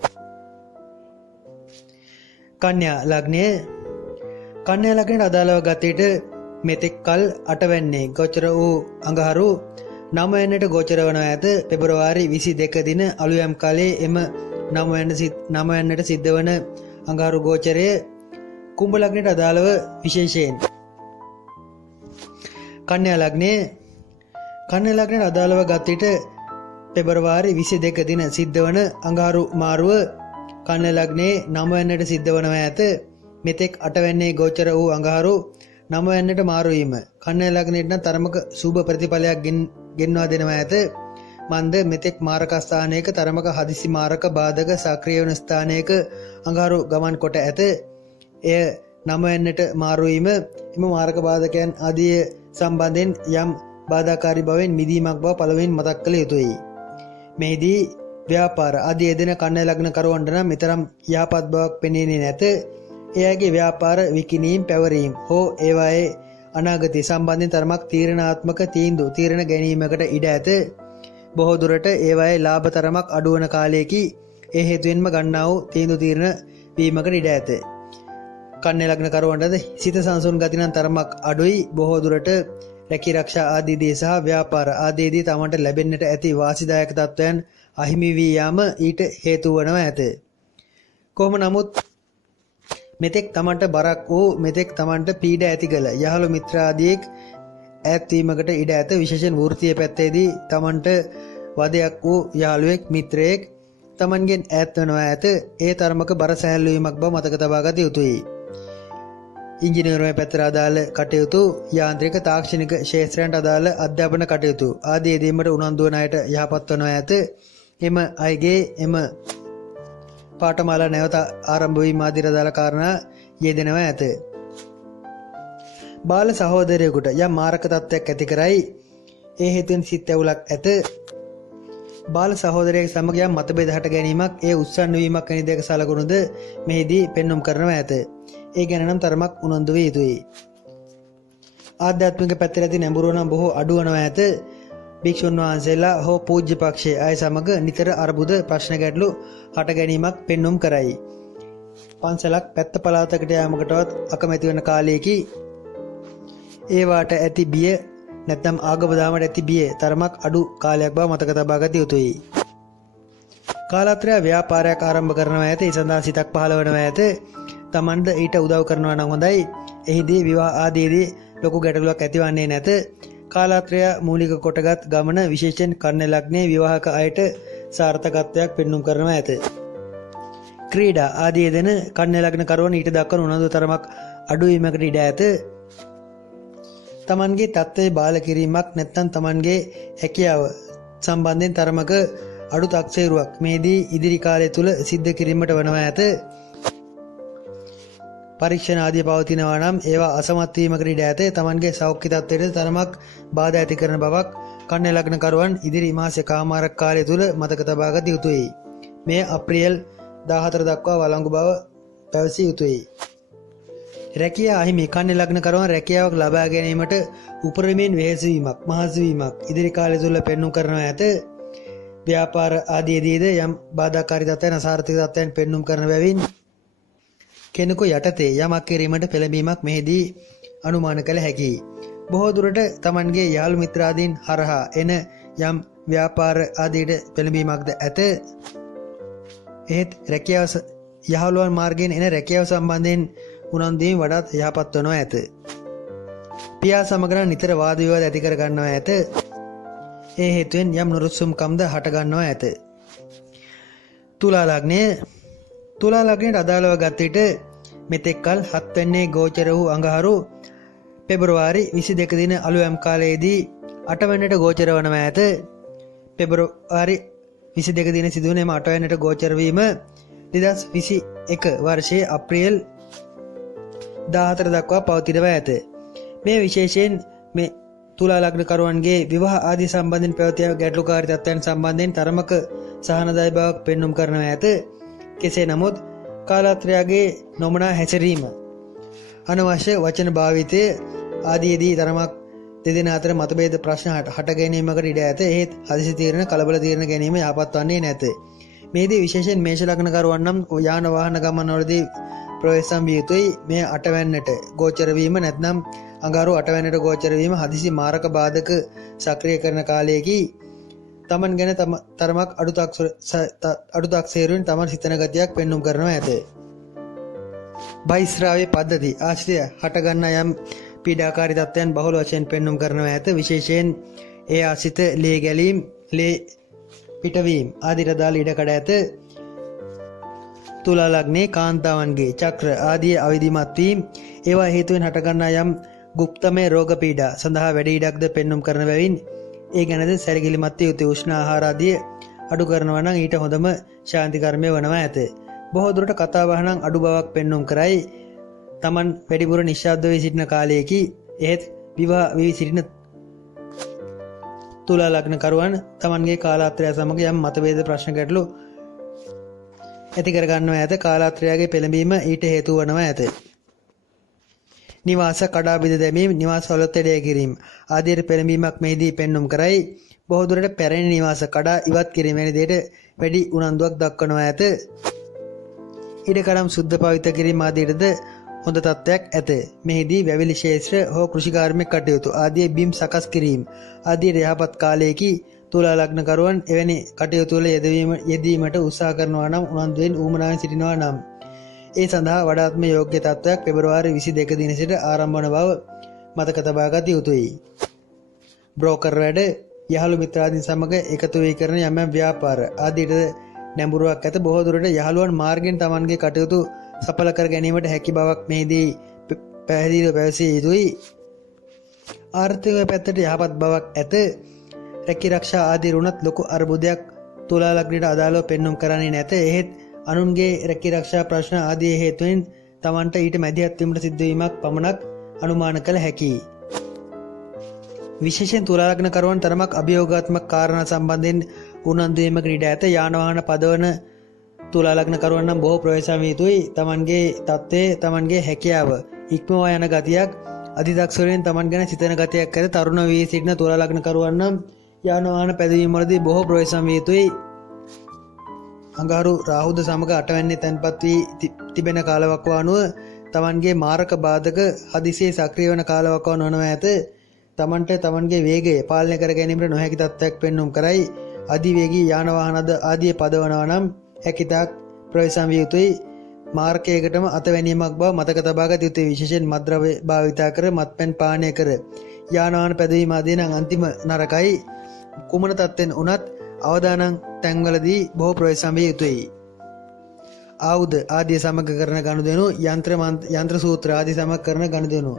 කන්‍යා ලග්නයට අදාළව ගත විට මෙතෙක් කල 8 වැන්නේ ගෝචර වූ අඟහරු 9 වෙනිට ගෝචර වන ඇත. පෙබරවාරි 22 දින අලුයම් කාලයේ එම 9 වෙනිට සිද්ධ වන අඟහරු ගෝචරය කුම්භ ලග්නයට අදාළව විශේෂයෙන් කන්‍යා ලග්නයට අදාළව ගත විට පෙබරවාරි 22 දින සිද්ධ වන අඟහරු මාරුව කන්‍යා ලග්නයේ 9 වෙනිට සිද්ධ වනවා ඇත. මෙතෙක් 8 වෙනියේ ගෝචර වූ අඟහරු 9 වෙනිට මාරු වීම කන්‍යා ලග්නයට නම් තරමක සුබ ප්‍රතිඵලයක් ගෙන්වා දෙනවා ඇත. මන්ද මෙතෙක් මාරක ස්ථානයක තරමක හදිසි මාරක බාධක සක්‍රිය වන ස්ථානයක අඟහරු ගමන් කොට ඇත. එය නම වෙන්නට මාරුවීම එම මාරක බාධකයන් ආදී සම්බන්ධයෙන් යම් බාධාකාරී බවෙන් මිදීමක් බව පළමුවෙන් මතක් කළ යුතුයි. මෙහිදී ව්‍යාපාර ආදී යෙදෙන කන්‍යා ලග්න කරුවන්ට නම් මෙතරම් යහපත් බවක් පෙනෙන්නේ නැත. එයාගේ ව්‍යාපාර විකිණීම් පැවරීම හෝ ඒවායේ අනාගතය සම්බන්ධයෙන් තරමක් තීරණාත්මක තීරණ ගැනීමකට ඉඩ ඇත. බොහෝ දුරට ඒවායේ ලාභ තරමක් අඩුවන කාලයකි. ඒ හේතුවෙන්ම ගන්නා වූ තීරණ වීමකට ඉඩ ඇත. කන්‍යා ලග්න කරුවන්ටද සිත සංසුන් ගති නම් තරමක් අඩුයි. බොහෝ දුරට රැකී රක්ෂා ආදී දේ සහ ව්‍යාපාර ආදීදී තමන්ට ලැබෙන්නට ඇති වාසිදායක තත්වයන් අහිමි වී යාම ඊට හේතු වනවා ඇත. කොහොම නමුත් මෙතෙක් තමන්ට බරක් වූ මෙතෙක් තමන්ට පීඩ ඇති කළ යහළු මිත්‍රාදියෙක් ඈත්වීමකට ඉඩ ඇත. විශේෂයෙන් වෘත්තීය පැත්තේදී තමන්ට වදයක් වූ යාළුවෙක් මිත්‍රයෙක් තමන්ගෙන් ඈත් වෙනවා ඇත. ඒ තරමක බර සැහැල්ලු වීමක් බව මතක තබා ගත යුතුයි. ඉංජිනේරුමය පැත්තට අදාළ කටයුතු, යාන්ත්‍රික තාක්ෂණික ක්ෂේත්‍රයන්ට අදාළ අධ්‍යාපන කටයුතු ආදී යෙදීමට උනන්දු වන අයට යහපත් වනවා ඇත. එම අයගේ එම පාඨමාලා නැවත ආරම්භ වීම ආදී අදාළ කාරණා යෙදෙනවා ඇත. බාල සහෝදරයෙකුට යම් මාරක තත්ත්වයක් ඇති කරයි. ඒ හේතුවෙන් සිත් ඇවුලක් ඇත. බාල සහෝදරයෙක් සමග යම් මතභේද හට ගැනීමක් ඒ උත්සන්න වීමක් වැනි දෙයක සලකුණුද මෙහිදී පෙන්눔 කරනවා ඇත. ඒ ගැන නම් තරමක් උනන්දු විය යුතුයි. ආධ්‍යාත්මික පැත්තට ඇති නැඹුරුව නම් බොහෝ අඩු වනවා ඇත. භික්ෂුන් වහන්සේලා හෝ පූජ්‍ය පක්ෂයේ අය සමග නිතර අර්බුද ප්‍රශ්න ගැටලු හට ගැනීමක් පෙන්눔 කරයි. පන්සලක් පැත්ත පළාතකට යාමකටවත් අකමැති වන කාලයකි. ඒවාට ඇති බිය නැත්නම් ආගම දාමට ඇති බිය තරමක් අඩු කාලයක් බව මතක තබා ගත යුතුයි. කාලත්‍රය ව්‍යාපාරයක් ආරම්භ කරනවා ඇත. ඒ සඳහා සිතක් පහළ වෙනවා ඇත. තමන්ට ඊට උදව් කරනවා නම් හොඳයි. එහිදී විවාහ ආදීදී ලොකු ගැටලුවක් ඇතිවන්නේ නැත. කාලත්‍රය මූලික කොටගත් ගමන විශේෂයෙන් කන්‍යා ලග්නයේ විවාහක අයට සාර්ථකත්වයක් පෙන්눔 කරනවා ඇත. ක්‍රීඩා ආදී යෙදෙන කන්‍යා ලග්න කරුවන් ඊට දක්වන උනන්දු තරමක් අඩු වීමකට ඉඩ ඇත. තමන්ගේ තත්ත්වයේ බාල කිරීමක් නැත්නම් තමන්ගේ හැකියාව සම්බන්ධයෙන් තරමක අඩු තක්සේරුවක් මේදී ඉදිරි කාලය තුල සිද්ධ කිරීමට වනවා ඇත. පරීක්ෂණ ආදී පවතිනවා නම් ඒවා අසමත් වීමකට ඉඩ ඇත. තමන්ගේ සෞඛ්‍ය තත්ත්වයට තරමක් බාධා ඇති කරන බවක් කන්‍යා ලග්න කරුවන් ඉදිරි මාස එකමාරක් කාලය තුල මතක තබා ගත යුතුයි. මේ අප්‍රේල් 14 දක්වා වළංගු බව පැවසිය යුතුයි. රැකියා අහිමි කන්‍යා ලග්න කරුවන් රැකියාවක් ලබා ගැනීමට උපරිමයෙන් වෙහෙසවීමක් මහසු වීමක් ඉදිරි කාලය තුල පෙන්눔 කරනවා ඇත. ව්‍යාපාර ආදීදීද යම් බාධාකාරී තත්ත්වයන් අසාර්ථක තත්ත්වයන් පෙන්눔 කරන බැවින් කෙනෙකු යටතේ යමක් කිරීමට පෙළඹීමක් මෙහිදී අනුමාන කළ හැකියි. බොහෝ දුරට තමන්ගේ යාළු මිත්‍රාදීන් හරහා එන යම් ව්‍යාපාර ආදීට පෙළඹීමක්ද ඇත. එහෙත් රැකියාව යහළුවන් මාර්ගයෙන් එන රැකියාව සම්බන්ධයෙන් උනන්දු වීම වඩාත් යහපත් වනවා ඇත. පියා සමග නිතර වාද විවාද ඇති කර ගන්නවා ඇත. ඒ හේතුවෙන් යම් නුරුස්සුම්කම්ද හට ගන්නවා ඇත. තුලා ලග්නයට අදාළව ගත විට මෙතෙක් කල 7 වෙනියේ ගෝචර වූ අඟහරු පෙබරවාරි 22 දින අලුයම් කාලයේදී 8 වෙනියට ගෝචර වනවා ඇත. පෙබරවාරි 22 දින සිදුවන එම 8 වෙනියට ගෝචර වීම 2021 වර්ෂයේ අප්‍රේල් 14 දක්වා පවතිනවා ඇත. මේ විශේෂයෙන් මේ තුලා ලග්න කරුවන්ගේ විවාහ ආදී සම්බන්ධයෙන් පැවතිය ගැටලුකාරී තත්ත්වයන් සම්බන්ධයෙන් තරමක සහනදායී බවක් පෙන්눔 කරනවා ඇත. කෙසේ නමුත් කාලත්‍රයගේ නොමනා හැසිරීම අනවශ්‍ය වචන භාවිතය ආදීදී තරමක් දෙදෙනා අතර මතභේද ප්‍රශ්න හට ගැනීමකට ඉඩ ඇත. එහෙත් හදිසි තීරණ කලබල තීරණ ගැනීම යහපත් වන්නේ නැත. මේදී විශේෂයෙන් මේෂ ලග්න කරුවන් නම් යාන වාහන ගමන්වලදී ප්‍රවේශම් විය යුතුයි. මේ 8 වෙනිට ගෝචර වීම නැත්නම් අඟහරු 8 වෙනිට ගෝචර වීම හදිසි මාරක බාධක සක්‍රිය කරන කාලයකී තමන් ගැන තරමක් අඩු තක්සේරුවෙන් තමන් සිතන ගතියක් පෙන්눔 කරනවා ඇත. බහිස්රාවයේ පද්ධති ආශ්‍රිතය හටගන්න යම් පීඩාකාරී තත්ත්වයන් බහුල වශයෙන් පෙන්눔 කරනවා ඇත. විශේෂයෙන් ඒ ආශ්‍රිත ලේ ගැලීම්, ලේ පිටවීම ආදී රදාල ඉඩකඩ ඇත. තුලා ලග්නයේ කාන්තාවන්ගේ චක්‍ර ආදී අවිධිමත් වීම ඒවා හේතුවෙන් හටගන්නා යම් ගුප්තමය රෝග පීඩා සඳහා වැඩි ඉඩක්ද පෙන්눔 කරන බැවින් ඒ ගැනද සැරගිලිමත් යුතු උෂ්ණ ආහාර ආදී අඩු කරනවා නම් ඊට හොඳම ශාන්ති කර්මය වනවා ඇත. බොහෝ දුරට කතා බහ නම් අඩු බවක් පෙන්눔 කරයි. තමන් වැඩිපුර නිශ්ශබ්ද වී සිටින කාලයකි. එහෙත් විවාහ වී සිටින තුලා ලග්නකරුවන් තමන්ගේ කාලාත්‍රය සමග යම් මතභේද ප්‍රශ්න ගැටලු ඇති කරගන්නවා ඇත. කාලාත්‍රයාගේ පෙළඹීම ඊට හේතු වනවා ඇත. නිවාස කඩා බිඳ දැමීම, නිවාස වලත් එඩය කිරීම ආදී පෙළඹීමක් මෙහිදී පෙන්눔 කරයි. බොහෝ දුරට පැරණි නිවාස කඩා ඉවත් කිරීම වැනි දේට වැඩි උනන්දුවක් දක්වනවා ඇත. ඉඩකඩම් සුද්ධ පවිත්‍ර කිරීම ආදීටද හොඳ තත්ත්වයක් ඇත. මෙහිදී වැවිලි ශේෂ්ත්‍ර හෝ කෘෂිකාර්මික කටයුතු ආදී බිම් සකස් කිරීම ආදී යහපත් කාලයේදී තුලා ලග්නකරුවන් එවැනි කටයුතු වල යෙදීමට උත්සාහ කරනවා නම් උනන්දුවෙන් ඌමනාවෙන් සිටිනවා නම් ඒ සඳහා වඩාත්ම යෝග්‍ය තත්ත්වයක් පෙබරවාරි 22 දින සිට ආරම්භ වන බව මතක තබා ගත යුතුයි. බ්‍රෝකර් වැඩ, යහළු මිත්‍රාදීන් සමග එකතු වී කරන යම් ව්‍යාපාර ආදීට නැඹුරුවක් ඇත. බොහෝ දුරට යහළුවන් මාර්ගයෙන් තමන්ගේ කටයුතු සඵල කර ගැනීමට හැකි බවක් මෙහිදී පැහැදිලිව පැවසිය යුතුයි. ආර්ථික පැත්තට යහපත් බවක් ඇත. රැකී රක්ෂා ආදී රුණත් ලොකු අර්බුදයක් තුලා ලග්නයට අදාළව පෙන්눔 කරන්නේ නැත. එහෙත් අනුන්ගේ රැකී රක්ෂා ප්‍රශ්න ආදී හේතුවෙන් තමන්ට ඊට මැදිහත් වීමට සිද්ධ වීමක් පමණක් අනුමාන කළ හැකියි. විශේෂයෙන් තුලා ලග්නකරුවන් තරමක් අභියෝගාත්මක කාරණා සම්බන්ධයෙන් උනන්දු වීමක ඉඩ ඇත. යාන වාහන පදවන තුලා ලග්නකරුවන් නම් බොහෝ ප්‍රවේශම් විය යුතුයි. තමන්ගේ තත්ත්වය, තමන්ගේ හැකියාව ඉක්මවා යන ගතියක්, අධිදක්ෂවලින් තමන් ගැන සිතන ගතියක් ඇත. තරුණ වී සිටින තුලා ලග්නකරුවන් නම් යාන වාහන පැදවීම වලදී බොහෝ ප්‍රවේශම් විය යුතුයි. අඟහරු රාහුද සමග අටවැන්නේ තැන්පත් වී තිබෙන කාලවකවානුව අනුව තමන්ගේ මාරක බාධක හදිසියේ සක්‍රිය වන කාලවකවානුව නොව ඇත. තමන්ට තමන්ගේ වේගය පාලනය කර ගැනීමට නොහැකි තත්ත්වයක් පෙන්눔 කරයි. අධිවේගී යාන වාහනද ආදී පදවනවා නම් හැකිතාක් ප්‍රවේශම් විය යුතුයි. මාර්ගයකටම අතවැනීමක් බව මතක තබා ගත යුතුයි. විශේෂයෙන් මත්ද්‍රව්‍ය භාවිතා කර මත්පැන් පානය කර යාන වාහන පැදවීම ආදී නම් අන්තිම නරකයි. කුමන තත්ත්වෙන් උනත් අවදානම් තැන්වලදී බොහෝ ප්‍රවේශම් විය යුතුයි. ආයුධ ආදී සමග කරන ගනුදෙනු, යන්ත්‍ර සූත්‍ර ආදී සමග කරන ගනුදෙනු,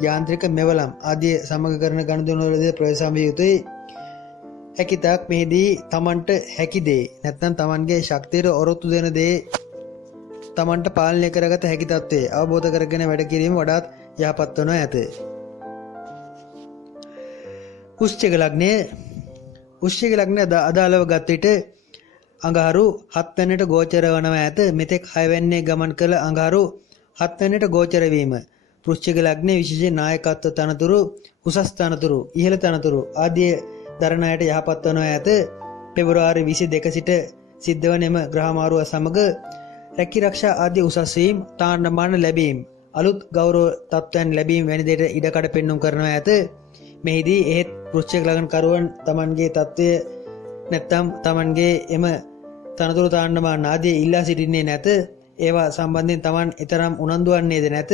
යාන්ත්‍රික මෙවලම් ආදී සමග කරන ගනුදෙනු වලදී ප්‍රවේශම් විය යුතුයි. හැකිතාක් මෙහිදී තමන්ට හැකි දේ නැත්නම් තමන්ගේ ශක්තියට ඔරොත්තු දෙන දේ තමන්ට පාලනය කරගත හැකි තත්ත්වයේ අවබෝධ කරගෙන වැඩ කිරීම වඩාත් යහපත් වනු ඇත. වෘශ්චික ලග්නය අදාළව ගත් විට අඟහරු 7 වෙනිට ගෝචර වනවා ඇත. මෙතෙක් 6 වෙනියේ ගමන් කළ අඟහරු 7 වෙනිට ගෝචර වීම වෘශ්චික ලග්නයේ විශේෂ නායකත්ව තනතුරු, උසස් තනතුරු, ඉහළ තනතුරු ආදී දරණ අයට යහපත් වනවා ඇත. පෙබරවාරි 22 සිට සිද්ධ වන එම ග්‍රහමාරුව සමග රැකී රක්ෂා ආදී උසස් වීම, තාණ්ඩමාන ලැබීම, අලුත් ගෞරව තත්ත්වයන් ලැබීම වැනි දේට ඉඩකඩ පෙන්눔 කරනවා ඇත. මෙහිදී එහෙත් වෘශ්චික ලග්නකරුවන් තමන්ගේ තත්ත්වය නැත්නම් තමන්ගේ එම තනතුරු තාණ්ඩමාන ආදී ඉල්ලා සිටින්නේ නැත. ඒවා සම්බන්ධයෙන් තමන් ඊතරම් උනන්දු වන්නේද නැත.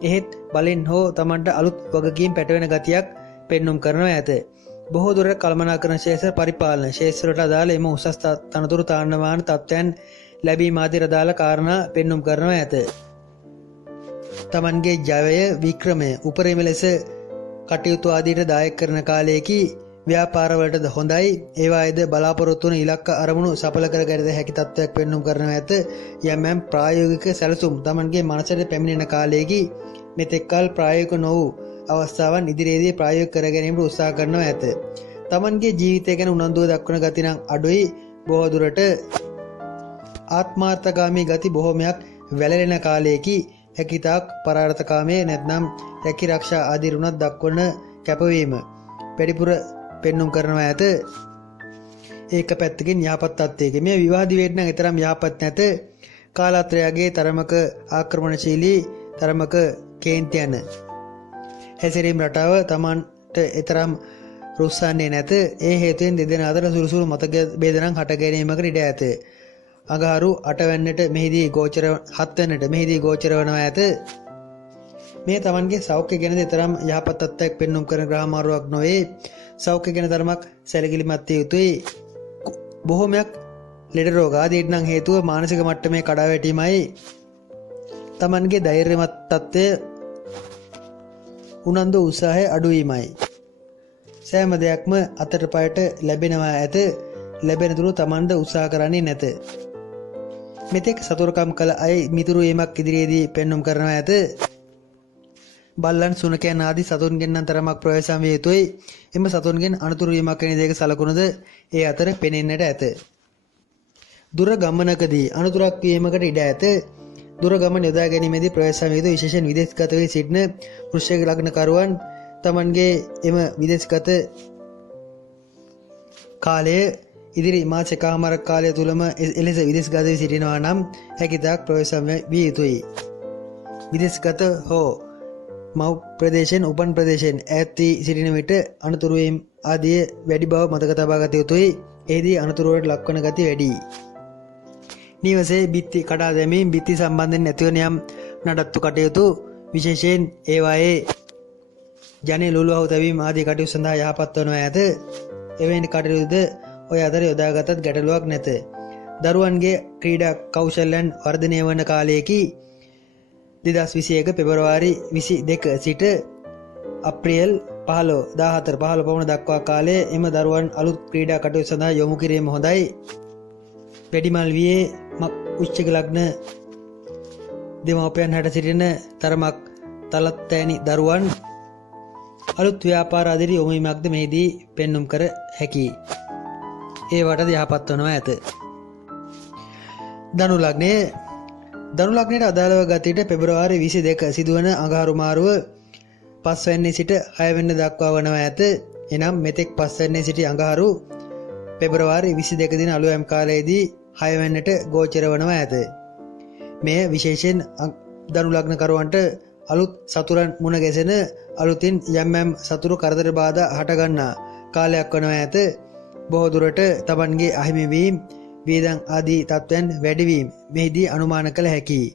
එහෙත් බලෙන් හෝ තමන්ට අලුත් වගකීම් පැටවෙන ගතියක් පෙන්눔 කරනවා ඇත. බොහෝ දුරට කළමනාකරණ ශේෂ්ත්‍ර, පරිපාලන ශේෂ්ත්‍රයට අදාළ එම උසස් තනතුරු තාණ්ඩමාන තත්ත්වයන් ලැබීම ආදී අදාළ කාරණා පෙන්눔 කරනවා ඇත. තමන්ගේ ජවය, වික්‍රමය උපරිම ලෙස කටයුතු ආදීට දායක කරන කාලයේදී ව්‍යාපාරවලටද හොඳයි. ඒවායේද බලාපොරොත්තු වන ඉලක්ක අරමුණු සඵල කර ගැනීම හැකි තත්ත්වයක් පෙන්눔 කරනවා ඇත. යම් ප්‍රායෝගික සැලසුම් තමන්ගේ මනසට පැමිණෙන කාලයේදී මෙතෙක්කල් ප්‍රායෝගික නො වූ අවස්ථාවන් ඉදිරියේදී ප්‍රායෝගික කර ගැනීමට උත්සාහ කරනවා ඇත. තමන්ගේ ජීවිතය ගැන උනන්දුව දක්වන ගති නම් අඩුයි. බොහෝ දුරට ආත්මාර්ථකාමී ගති බොහෝමයක් වැළලෙන කාලයේදී හැකිතාක් පරාර්ථකාමී නැත්නම් රැකී රක්ෂා ආදී රුණක් දක්වන කැපවීම වැඩිපුර පෙන්눔 කරනවා ඇත. ඒක පැත්තකින් යහපත් තත්ත්වයක මේ විවාදී වේට නම් ඊතරම් යහපත් නැත. කාලාත්‍රයගේ තරමක ආක්‍රමණශීලී, තරමක කේන්ති යන හැසිරීම රටාව තමන්ට ඊතරම් රුස්සන්නේ නැත. ඒ හේතුවෙන් දෙදෙනා අතර සුළුසුළු මතක ભેදනම් හට ගැනීමකට ඉඩ ඇත. අඟහරු 8 වෙනිට මෙහිදී ගෝචර 7 වෙනිට මෙහිදී ගෝචර වනවා ඇත. මේ තමන්ගේ සෞඛ්‍ය ගැන තරම් යහපත් තත්ත්වයක් පෙන්눔 කරන ග්‍රහමාරුවක් නොවේ. සෞඛ්‍ය ගැන තරමක් සැලකිලිමත් විය යුතුයි. බොහෝමයක් ලෙඩ රෝග ආදීට නම් හේතුව මානසික මට්ටමේ කඩාවැටීමයි. තමන්ගේ ධෛර්යමත් තත්ත්වය, උනන්දු උත්සාහය අඩුවීමයි. සෑම දෙයක්ම අතට පයට ලැබෙනවා ඇත. ලැබෙන තුරු තමන්ද උත්සාහ කරන්නේ නැත. මෙතෙක් සතුරුකම් කළ අය මිතුරු වීමක් ඉදිරියේදී පෙන්눔 කරනවා ඇත. බල්ලන් සුනකයන් ආදී සතුන්ගෙන් නම් තරමක් ප්‍රවේශම් විය යුතුයි. එම සතුන්ගෙන් අනතුරු වීමක් වැනි දෙයක සලකුණුද ඒ අතර පෙනෙන්නට ඇත. දුර ගමනකදී අනතුරක් වීමකට ඉඩ ඇත. දුර ගමන යොදා ගැනීමේදී ප්‍රවේශම් විය යුතු විශේෂයෙන් විදේශගත වී සිටින වෘශ්චික ලග්නකරුවන් තමන්ගේ එම විදේශගත කාලය ඉදිරි මාස එකහමාරක කාලය තුලම එලෙස විදේශගත වී සිටිනවා නම් හැකිතාක් ප්‍රවේශම් විය යුතුයි. විදේශගත හෝ මව් ප්‍රදේශයෙන් උපන් ප්‍රදේශයෙන් ඈත් වී සිටින විට අනතුරු වීම ආදී වැඩි බව මතක තබා ගත යුතුයි. එෙහිදී අනතුරු වලට ලක්වන ගති වැඩි. නිවසේ බිත්ති කඩා දැමීම, බිත්ති සම්බන්ධයෙන් ඇතිවන යම් නඩත්තු කටයුතු විශේෂයෙන් ඒවායේ ජනෙ ලුළුවහු තැබීම ආදී කටයුතු සඳහා යහපත් වනු ඇත. එවැනි කටයුතුද ඔය අතර යොදාගතත් ගැටලුවක් නැත. දරුවන්ගේ ක්‍රීඩා කෞශල්‍යයන් වර්ධනය වන කාලයකි 2021 පෙබරවාරි 22 සිට අප්‍රේල් 14 පමණ දක්වා කාලයේ එම දරුවන් අලුත් ක්‍රීඩා කටයුතු සඳහා යොමු කිරීම හොඳයි. වැඩිමල් වියේ උච්චක ලග්න දෙමව්පියන් හැට සිටින තරමක් තලත්තෑනි දරුවන් අලුත් ව්‍යාපාර අදිරි යොමුවීමක්ද මෙහිදී පෙන්눔 කර හැකියි. ඒවටද යහපත් වනවා ඇත. ධනු ලග්නයට අදාළව ගතීට පෙබරවාරි 22 සිදුවන අඟහරු මාරුව 5 වෙනි සිට 6 වෙනි දක්වා වනවා ඇත. එනම් මෙතෙක් 5 වෙනි සිට අඟහරු පෙබරවාරි 22 දින අලුයම් කාලයේදී 6 වෙනිට ගෝචර වනවා ඇත. මෙය විශේෂයෙන් ධනු ලග්නකරුවන්ට අලුත් සතුරන් මුණ ගැසෙන අලුතින් යම් සතුරු කරදර බාධා හටගන්නා කාලයක් වනවා ඇත. බොහෝ දුරට තමන්ගේ අහිමිවීම වේදන් ආදී තත්ත්වයන් වැඩිවීම මෙහිදී අනුමාන කළ හැකියි.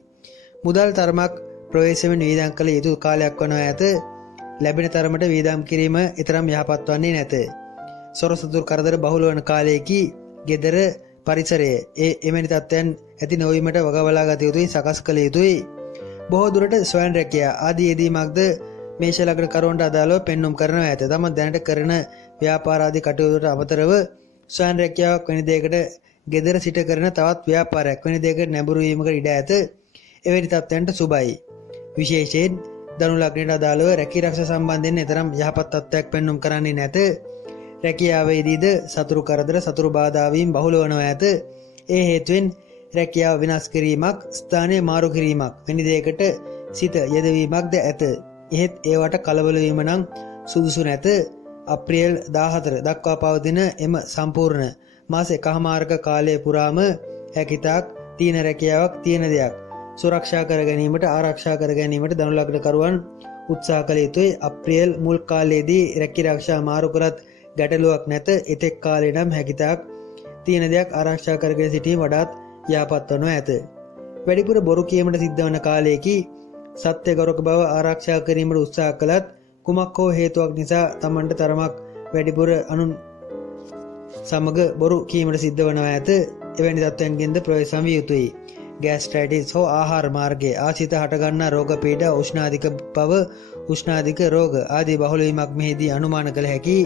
මුදල් තරමක් ප්‍රවේශමෙන් වේදන් කළ යුතු කාලයක් වනවා ඇත. ලැබෙන තරමට වේදම් කිරීම ඊතරම් යහපත් වන්නේ නැත. සොර සතුරු කරදර බහුල වන කාලයේදී ගෙදර පරිසරය එමෙනි තත්ත්වයන් ඇති නොවීමට වගබලා ගත යුතුයි, සකස් කළ යුතුයි. බොහෝ දුරට ස්වයං රැකියා ආදී යෙදීමක්ද මේෂ ලග්න කරුවන්ට අදාළව පෙන්눔 කරනවා ඇත. තම දැනට කරන ව්‍යාපාර ආදී කටයුතුට අමතරව ස්වයං රැකියාවක් වෙන දෙයකට ගෙදර සිට කරන තවත් ව්‍යාපාරයක් වෙන දෙයකට නැඹුරු වීමකට ඉඩ ඇත. එවැනි තත්ත්වයන්ට සුබයි. විශේෂයෙන් ධනු ලග්නයට අදාළව රැකී ආරක්ෂා සම්බන්ධයෙන් තරම් යහපත් තත්ත්වයක් පෙන්눔 කරන්නේ නැත. රැකියාවේදීද සතුරු කරදර, සතුරු බාධා වීම බහුල වනවා ඇත. ඒ හේතුවෙන් රැකියාව විනාශ කිරීමක්, ස්ථානය මාරු කිරීමක් වැනි දෙයකට සිත යෙදවීමක්ද ඇත. එහෙත් ඒවට කලබල වීම නම් සුදුසු නැත. අප්‍රේල් 14 දක්වා පවතින එම සම්පූර්ණ මාස එකහමාරක කාලය පුරාම හැකිතාක් තීන රැකියාවක් තියෙන දෙයක් සුරක්ෂා කර ගැනීමට, ආරක්ෂා කර ගැනීමට ධනු ලග්නකරුවන් උත්සාහ කළ යුතුයි. අප්‍රේල් මුල් කාලයේදී රැකී ආරක්ෂා මාරු කරත් ගැටලුවක් නැත. එතෙක් කාලේ නම් හැකිතාක් තියෙන දෙයක් ආරක්ෂා කරගෙන සිටීම වඩාත් යහපත් වනු ඇත. වැඩිපුර බොරු කීමට සිද්ධ වන කාලයේදී සත්‍ය ගෞරව බව ආරක්ෂා කිරීමට උත්සාහ කළත් කුමක් හෝ හේතුවක් නිසා Tamanට තරමක් වැඩිපුර අනුන් සමග බොරු කීමට සිද්ධ වනවා ඇත. එවැනි තත්ත්වයන්ගෙන්ද ප්‍රවේශම් විය යුතුයි. ගෑස්ට්‍රයිටිස් හෝ ආහාර මාර්ගයේ ආසිත හටගන්නා රෝග පීඩා, උෂ්ණාධික බව, උෂ්ණාධික රෝග ආදී බහුල වීමක් මෙහිදී අනුමාන කළ හැකි.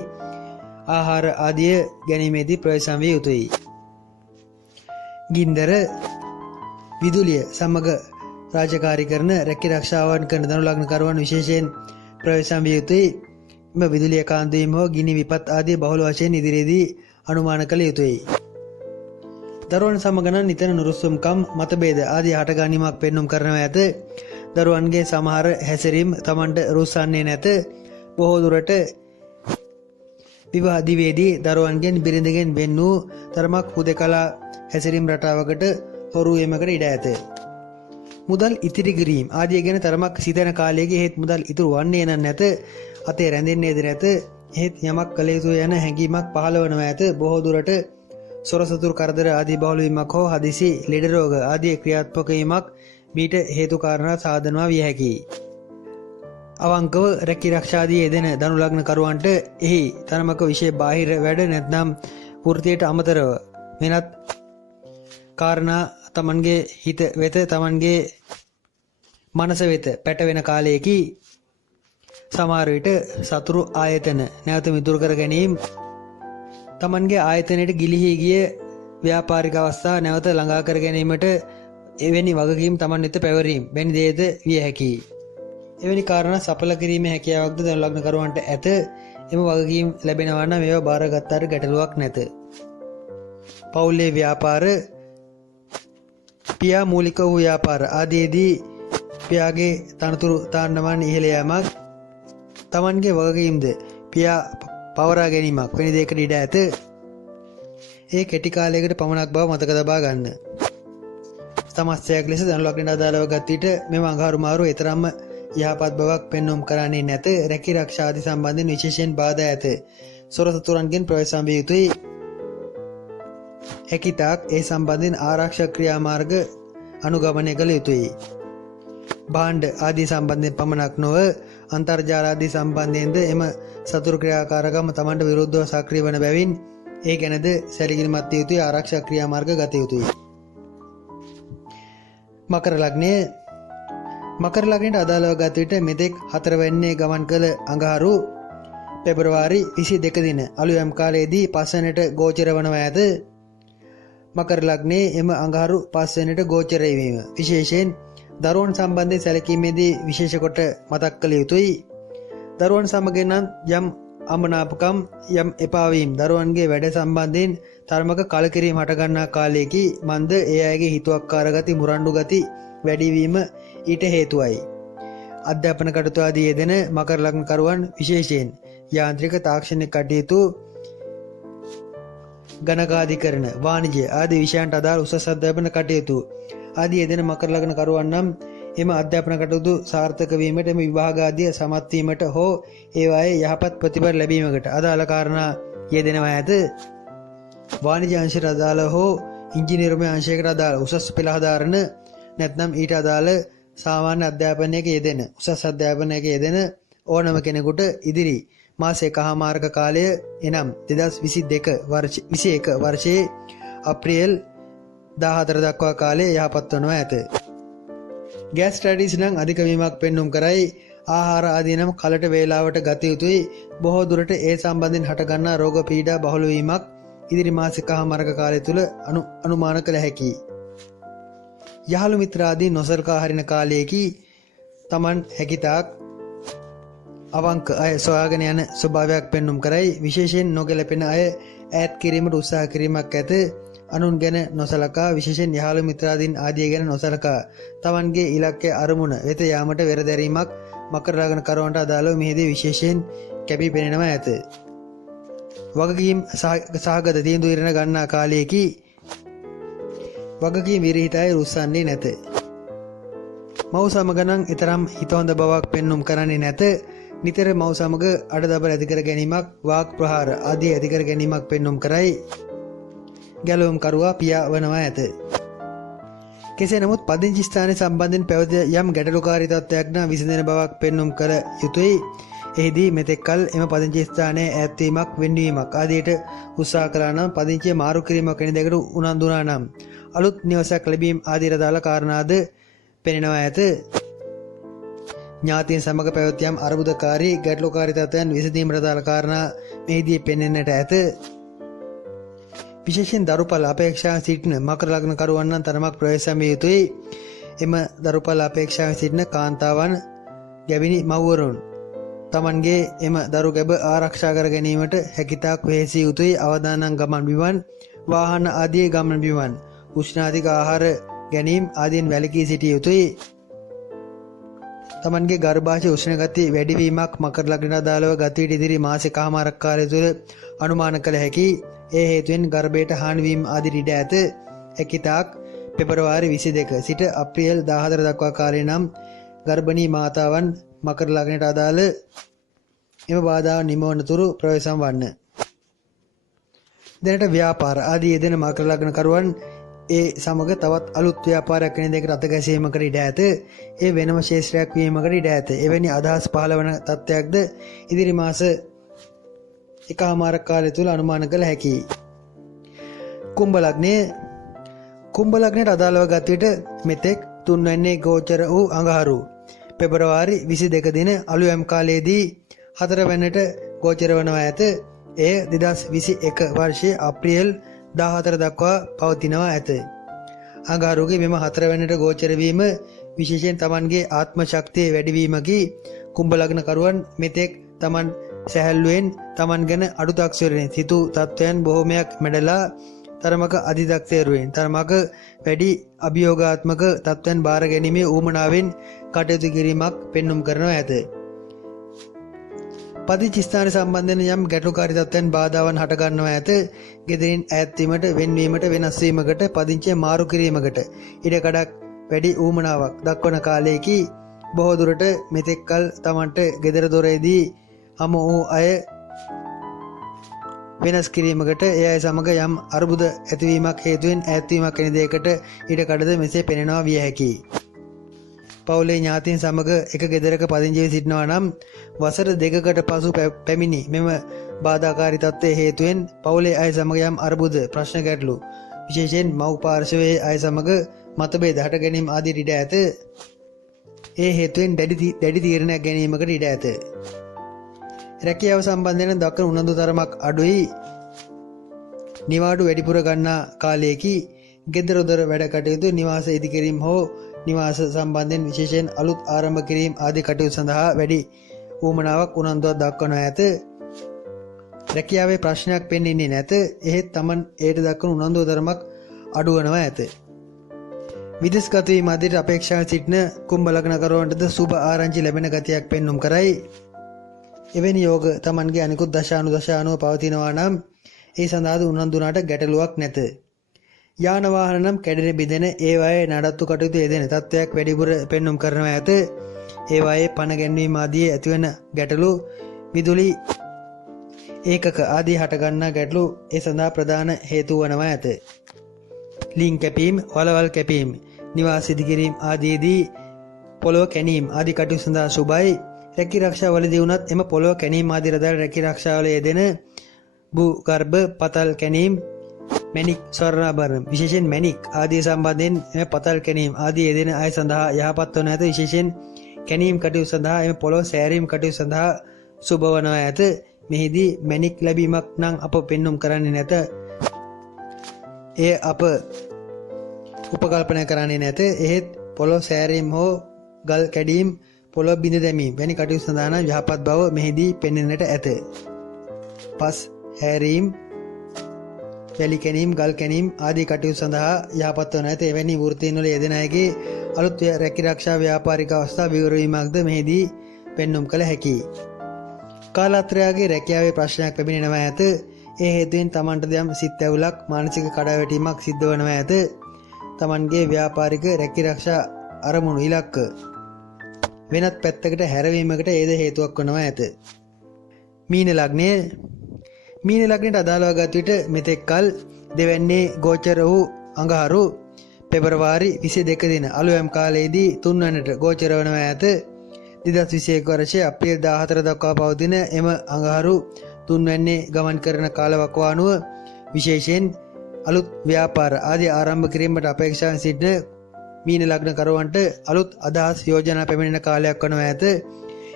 ආහාර ආදිය ගැනීමේදී ප්‍රවේශම් විය යුතුයි. ගින්දර විදුලිය සමග රාජකාරී කරන රැකී ආරක්ෂාවන් කරන ධනු ලග්නකරුවන් විශේෂයෙන් ප්‍රවේශම් විය යුතුයි. මෙම විදුලිය කාන්දු වීම හෝ ගිනි විපත් ආදී බහුල වශයෙන් ඉදිරියේදී අනුමාන කළ යුතුයි. දරුවන් සමග නම් නිතර නුරුස්සුම්කම්, මතභේද ආදී හට ගැනීමක් පෙන්눔 කරනවා ඇත. දරුවන්ගේ සමහර හැසිරීම් Tamanට රුස්සන්නේ නැත. බොහෝ දුරට විවාහ දිවියේදී දරුවන්ගෙන් බිරිඳගෙන් වෙන් වූ තරමක් හුදකලා හැසිරීම් රටාවකට හොරු වීමකට ඉඩ ඇත. මුදල් ඉතිරි කිරීම ආදිය ගැන තරමක් සිතන කාලයක හේත් මුදල් ඉතුරු වන්නේ නැත. අතේ රැඳෙන්නේද නැත. හේත් යමක් කළ යුතු යන හැඟීමක් පහළ වනවා ඇත. බොහෝ දුරට සොර සතුරු කරදර ආදී බහුල වීමක් හෝ හදිසි ලෙඩ රෝග ආදී ක්‍රියාත්මක වීමක් මීට හේතු කාරණා සාධනවා විය හැකියි. අවංකව රැකී ආරක්ෂාදී යෙදෙන ධනු ලග්නකරුවන්ට එහි තරමක විශේෂ බාහිර වැඩ නැත්නම් වෘත්තියට අමතරව වෙනත් කාරණා Tamanගේ හිත වෙත, Tamanගේ මනස වෙත පැටවෙන කාලයේදී සමහර විට සතුරු ආයතන නැවත මිතුරු කර ගැනීම, Tamanගේ ආයතනයට ගිලිහි ගිය ව්‍යාපාරික අවස්ථා නැවත ළඟා කර ගැනීමට එවැනි වගකීම් තමන් වෙත පැවරීම වැනි දේද විය හැකියි. එවැනි කාරණා සඵල කිරීමේ හැකියාවක්ද ධනු ලග්නකරුවන්ට ඇත. එම වගකීම් ලැබෙනවා නම් මේවා බාරගත්තාට ගැටලුවක් නැත. පවුලේ ව්‍යාපාර, පියා මූලික වූ ව්‍යාපාර ආදීදී පියාගේ තනතුරු තාන්නමන් ඉහළ යාමක්, තමන්ගේ වගකීම්ද පියා පවරා ගැනීමක් වැනි දෙයකට ඉඩ ඇත. ඒ කෙටි කාලයකට පමණක් බව මතක තබා ගන්න. සමස්තයක් ලෙස ධනු ලග්නයට අදාළව ගත් විට මෙම අඟහරු මාරු ඊතරම්ම යහපත් බවක් පෙන්වුම් කරන්නේ නැත. රැකී ආරක්ෂා ආදී සම්බන්ධයෙන් විශේෂයෙන් බාධා ඇත. සොරසතුරන්ගෙන් ප්‍රවේශම් විය යුතුයි. හැකිතාක් ඒ සම්බන්ධයෙන් ආරක්ෂක ක්‍රියාමාර්ග අනුගමනය කළ යුතුයි. භාණ්ඩ ආදී සම්බන්ධයෙන් පමණක් නොව අන්තර්ජාල ආදී සම්බන්ධයෙන්ද එම සතුරු ක්‍රියාකාරකම තමන්ට විරුද්ධව සක්‍රිය වන බැවින් ඒ ගැනද සැලකිලිමත් විය යුතුයි. ආරක්ෂක ක්‍රියාමාර්ග ගත යුතුයි. මකර ලග්නය. මකර ලග්නයට අදාළව ගත විට මෙතෙක් 4 වෙනිනේ ගමන් කළ අඟහරු පෙබරවාරි 22 දින අලුයම් කාලයේදී 5 වෙනිට ගෝචර වනවා ඇත. මකර ලග්නයේ එම අඟහරු 5 වෙනිට ගෝචර වීම විශේෂයෙන් දරුවන් සම්බන්ධයෙන් සැලකීමේදී විශේෂ කොට මතක් කළ යුතුයි. දරුවන් සමග නම් යම් අමනාපකම් යම් එපාවීම් දරුවන්ගේ වැඩ සම්බන්ධයෙන් තරමක කලකිරීම හටගන්නා කාලයකි. මන්ද ඒ අයගේ හිතුවක්කාර ගති මුරණ්ඩු ගති වැඩිවීම ඊට හේතුවයි. අධ්‍යාපන කටයුතු ආදී යෙදෙන මකර ලග්නකරුවන් විශේෂයෙන් යාන්ත්‍රික තාක්ෂණික කටයුතු, ගණකාධිකරණ, වාණිජ්‍ය ආදී විෂයන්ට අදාළ උසස් අධ්‍යාපන කටයුතු ආදී යෙදෙන මකර ලග්නකරුවන් නම් එම අධ්‍යාපන කටයුතු සාර්ථක වීමට, එම විභාග ආදී සමත් වීමට හෝ ඒවායේ යහපත් ප්‍රතිඵල ලැබීමකට අදාළ කාරණා යෙදෙනවා ඇත. වාණිජ්‍ය අංශයට අදාළ හෝ ඉංජිනේරුමය අංශයකට අදාළ උසස් පෙළ හදාරන නැත්නම් ඊට අදාළ සාමාන්‍ය අධ්‍යාපනයක යෙදෙන උසස් අධ්‍යාපනයක යෙදෙන ඕනම කෙනෙකුට ඉදිරි මාස 1මාර්ග කාලය එනම් 2021 වර්ෂයේ අප්‍රේල් 14 දක්වා කාලය යහපත් වනවා ඇත. ගෑස්ට්‍රයිටිස් නම් අධික වීමක් පෙන්눔 කරයි. ආහාර ආදී නම් කලට වේලාවට ගත යුතුයි. බොහෝ දුරට ඒ සම්බන්ධයෙන් හටගන්නා රෝග පීඩා බහුල වීමක් ඉදිරි මාස 1මාර්ග කාලය තුල අනුමාන කළ හැකියි. යහළු මිත්‍රාදී නොසලකා හරින කාලයේදී Taman හැකිතාක් අවංක අය සොයාගෙන යන ස්වභාවයක් පෙන්눔 කරයි. විශේෂයෙන් නොගැලපෙන අය ඈත් කිරීමට උත්සාහ කිරීමක් ඇත. අනුන් ගැන නොසලකා, විශේෂයෙන් යහළු මිත්‍රාදීන් ආදිය ගැන නොසලකා Tamanගේ ඉලක්කය අරමුණ වෙත යාමට වෙරදැරීමක් මකර ලග්නකරුවන්ට අදාළව මෙහිදී විශේෂයෙන් කැපී පෙනෙනවා ඇත. වගකීම් සහගත තීන්දුව ඉරණ ගන්නා කාලයේදී වගකීම් විරහිත අය රුස්සන්නේ නැත. මව් සමග නම් ඊතරම් හිතවඳ බවක් පෙන්눔 කරන්නේ නැත. නිතර මව් සමග අඩදබර ඇති කර ගැනීමක්, වාක් ප්‍රහාර ආදී ඇති කර ගැනීමක් පෙන්눔 කරයි. ගැලවුම් කරුවා පියා වනවා ඇත. කෙසේ නමුත් පදිංචි ස්ථානයේ සම්බන්ධයෙන් පැවති යම් ගැටලුකාරී තත්ත්වයක් නම් විසඳෙන බවක් පෙන්눔 කළ යුතුයි. එහිදී මෙතෙක්කල් එම පදිංචි ස්ථානයේ ඈත්වීමක්, වෙන්වීමක් ආදියට උත්සාහ කළා නම්, පදිංචිය මාරු කිරීමක් වැනි දෙයකට උනන්දු වුණා නම් අලුත් නිවසක් ලැබීම ආදී රදාල කාරණාද පෙනෙනවා ඇත. ඥාතීන් සමග පැවති යම් අර්බුදකාරී ගැටලුකාරී තත්ත්වයන් විසඳීමට රදාල කාරණා මෙහිදී පෙනෙන්නට ඇත. විශේෂයෙන් දරුපල අපේක්ෂාවෙන් සිටින මකර ලග්නකරුවන් නම් තරමක් ප්‍රවේශම් විය යුතුයි. එම දරුපල අපේක්ෂාවෙන් සිටින කාන්තාවන්, ගැබිනි මව්වරුන් Tamanගේ එම දරු ගැබ ආරක්ෂා කර ගැනීමට හැකිතාක් වෙහෙසිය යුතුයි. අවදානම් ගමන් බිමන්, වාහන ආදී ගමන් බිමන්, උෂ්ණාධික ආහාර ගැනීම ආදීන් වැළකී සිටිය යුතුයි. Tamanගේ ගර්භාෂය උෂ්ණ ගති වැඩිවීමක් මකර ලග්නයට අදාළව ගත විට ඉදිරි මාස 1මාර්ග කාලය තුළ අනුමාන කළ හැකියි. ඒ හේතුවෙන් ගර්භයට හානි වීම ආදී ඉඩ ඇත. හැකිතාක් පෙබරවාරි 22 සිට අප්‍රේල් 14 දක්වා කාලය නම් ගර්භණී මාතාවන් මකර ලග්නයට අදාළ එම බාධා නිමවන තුරු ප්‍රවේශම් වන්න. දැනට ව්‍යාපාර ආදී යෙදෙන මකර ලග්නකරුවන් ඒ සමග තවත් අලුත් ව්‍යාපාරයක් වෙන දෙයකට අත ගැසීමකට ඉඩ ඇත. ඒ වෙනම ශේෂ්ත්‍රයක් වීමකට ඉඩ ඇත. එවැනි අදහස් පහළ වන තත්ත්වයක්ද ඉදිරි මාස 1මාර්ග කාලය තුල අනුමාන කළ හැකියි. කුම්භ ලග්නය. කුම්භ ලග්නයට අදාළව ගත විට මෙතෙක් 3 වෙනිනේ ගෝචර වූ අඟහරු පෙබරවාරි 22 දින අලුයම් කාලයේදී 4 වෙනිට ගෝචර වනවා ඇත. එය 2021 වර්ෂයේ අප්‍රේල් 14 දක්වා පවතිනවා ඇත. අඟහරුගේ මෙම 4 වෙනිට ගෝචර වීම විශේෂයෙන් තමන්ගේ ආත්ම ශක්තිය වැඩිවීමකි. කුම්භ ලග්නකරුවන් මෙතෙක් තමන් සැහැල්ලුවෙන් තමන් ගැන අඩු තක්සේරුවෙන් සිතු තත්වයන් බොහෝමයක් මැඩලා තරමක අධිදක්සේරුවෙන් තරමක වැඩි අභියෝගාත්මක තත්වයන් බාර ගැනීමේ ඌමනාවෙන් කටයුතු කිරීමක් පෙන්눔 කරනවා ඇත. පදිංචි ස්ථාන සම්බන්ධයෙන් යම් ගැටලුකාරී තත්වයන් බාධාවන් හට ගන්නවා ඇත. ගෙදරින් ඈත් වීමට වෙන්වීමට වෙනස් වීමකට පදිංචිය මාරු කිරීමකට ඉඩකඩක් වැඩි ඌමනාවක් දක්වන කාලයේකි. බොහෝ දුරට මෙතෙක් කල තමන්ට ගෙදර දොරේදී හමු වූ අය වෙනස් කිරීමකට ඒ අය සමග යම් අර්බුද ඇතිවීමක් හේතුවෙන් ඈත්වීමක් වැනි දෙයකට ඉඩකඩද මෙසේ පෙනෙනවා විය හැකියි. පවුලේ ඥාතීන් සමග එක ගෙදරක පදිංචිව සිටිනවා නම් වසර 2කට පසු පැමිණි මෙම බාධාකාරී තත්ත්වයේ හේතුවෙන් පවුලේ අය සමග යම් අර්බුද ප්‍රශ්න ගැටලු විශේෂයෙන් මව් පාර්ශවයේ අය සමග මතභේද හට ගැනීම ආදී ඉඩ ඇත. ඒ හේතුවෙන් දැඩි තීරණයක් ගැනීමකට ඉඩ ඇත. රැකියාව සම්බන්ධයෙන් දක්වන උනන්දු තරමක් අඩුයි. නිවාඩු වැඩිපුර ගන්නා කාලයේකි. ගෙදර දොර වැඩ කටයුතු නිවාස ඉදිකිරීම හෝ නිවාස සම්බන්ධයෙන් විශේෂයෙන් අලුත් ආරම්භ කිරීම ආදී කටයුතු සඳහා වැඩි ඌමනාවක් උනන්දුවක් දක්වනවා ඇත. රැකියාවේ ප්‍රශ්නයක් පෙනෙන්නේ නැත. එහෙත් Taman ඒට දක්වන උනන්දුව තරමක් අඩු වෙනවා ඇත. විදේශගත වීම ආදී අපේක්ෂාවෙන් සිටින කුම්භ ලග්නකරුවන්ටද සුබ ආරංචි ලැබෙන ගතියක් පෙන්눔 කරයි. එවැනි යෝග Tamanගේ අනිකුත් දශානුදශ අනුව පවතිනවා නම් ඒ සඳහා උනන්දුනාට ගැටලුවක් නැත. යාන වාහන නම් කැඩෙන බිඳෙන ඒවායේ නඩත්තු කටයුතු යෙදෙන තත්ත්වයක් වැඩිපුර පෙන්눔 කරනවා ඇත. ඒවායේ පණ ගැන්වීම ආදී ඇතිවන ගැටලු විදුලි ඒකක ආදී හටගන්නා ගැටලු ඒ සඳහා ප්‍රධාන හේතු වනවා ඇත. ලිං කැපීම්, වලවල් කැපීම්, නිවාස ඉදිකිරීම ආදීදී පොළොව කැණීම් ආදී කටයුතු සඳහා සුබයි. රැකී ආරක්ෂාවලදී වුණත් එම පොළොව කැණීම් ආදී රදාල රැකී ආරක්ෂාවල යෙදෙන භූගර්භ පතල් කැණීම්, මැණික් ස්වර්ණාභරණ විශේෂයෙන් මැණික් ආදී සම්බන්ධයෙන් එම පතල් කැණීම් ආදී යෙදෙන අය සඳහා යහපත් වන ඇත. විශේෂයෙන් කැණීම් කටයුතු සඳහා එම පොළොව සෑරීම් කටයුතු සඳහා සුබ වනවා ඇත. මෙහිදී මැණික් ලැබීමක් නම් අප පෙන්눔 කරන්නේ නැත. එය අප උපකල්පනය කරන්නේ නැත. එහෙත් පොළොව සෑරීම් හෝ ගල් කැඩීම්, පොළොව බිඳ දැමීම වැනි කටයුතු සඳහා නම් යහපත් බව මෙහිදී පෙනෙන්නට ඇත. පස් හැරීම්, වැලි කැණීම්, ගල් කැණීම් ආදී කටයුතු සඳහා යහපත් වන ඇත. එවැනි වෘත්තීන් වල යෙදෙන අයගේ අලුත් රැකී ආරක්ෂා ව්‍යාපාරික අවස්ථා විවර වීමක්ද මෙහිදී පෙන්눔 කළ හැකියි. කාලත්‍රයාගේ රැකියාවේ ප්‍රශ්නයක් පැමිණෙනවා ඇත. ඒ හේතුවෙන් Tamanට යම් සිත් ඇවුලක්, මානසික කඩාවැටීමක් සිද්ධ වෙනවා ඇත. Tamanගේ ව්‍යාපාරික රැකී ආරක්ෂා අරමුණු ඉලක්ක වෙනත් පැත්තකට හැරවීමකට ඒද හේතුවක් වනවා ඇත. මීන ලග්නය මීන ලග්නයට අදාළව ගත් විට මෙතෙක් කල දෙවැන්නේ ගෝචර වූ අඟහරු පෙබරවාරි 22 දින අලුයම් කාලයේදී තුන්වැන්නට ගෝචර වනවා ඇත. 2021 වර්ෂයේ අප්‍රේල් 14 දක්වා පවතින එම අඟහරු තුන්වැන්නේ ගමන් කරන කාලවකවානුව විශේෂයෙන් අලුත් ව්‍යාපාර ආදී ආරම්භ කිරීමට අපේක්ෂාවෙන් සිටින මීන ලග්න කරුවන්ට අලුත් අදහස් යෝජනා පැමිණෙන කාලයක් වනවා ඇත.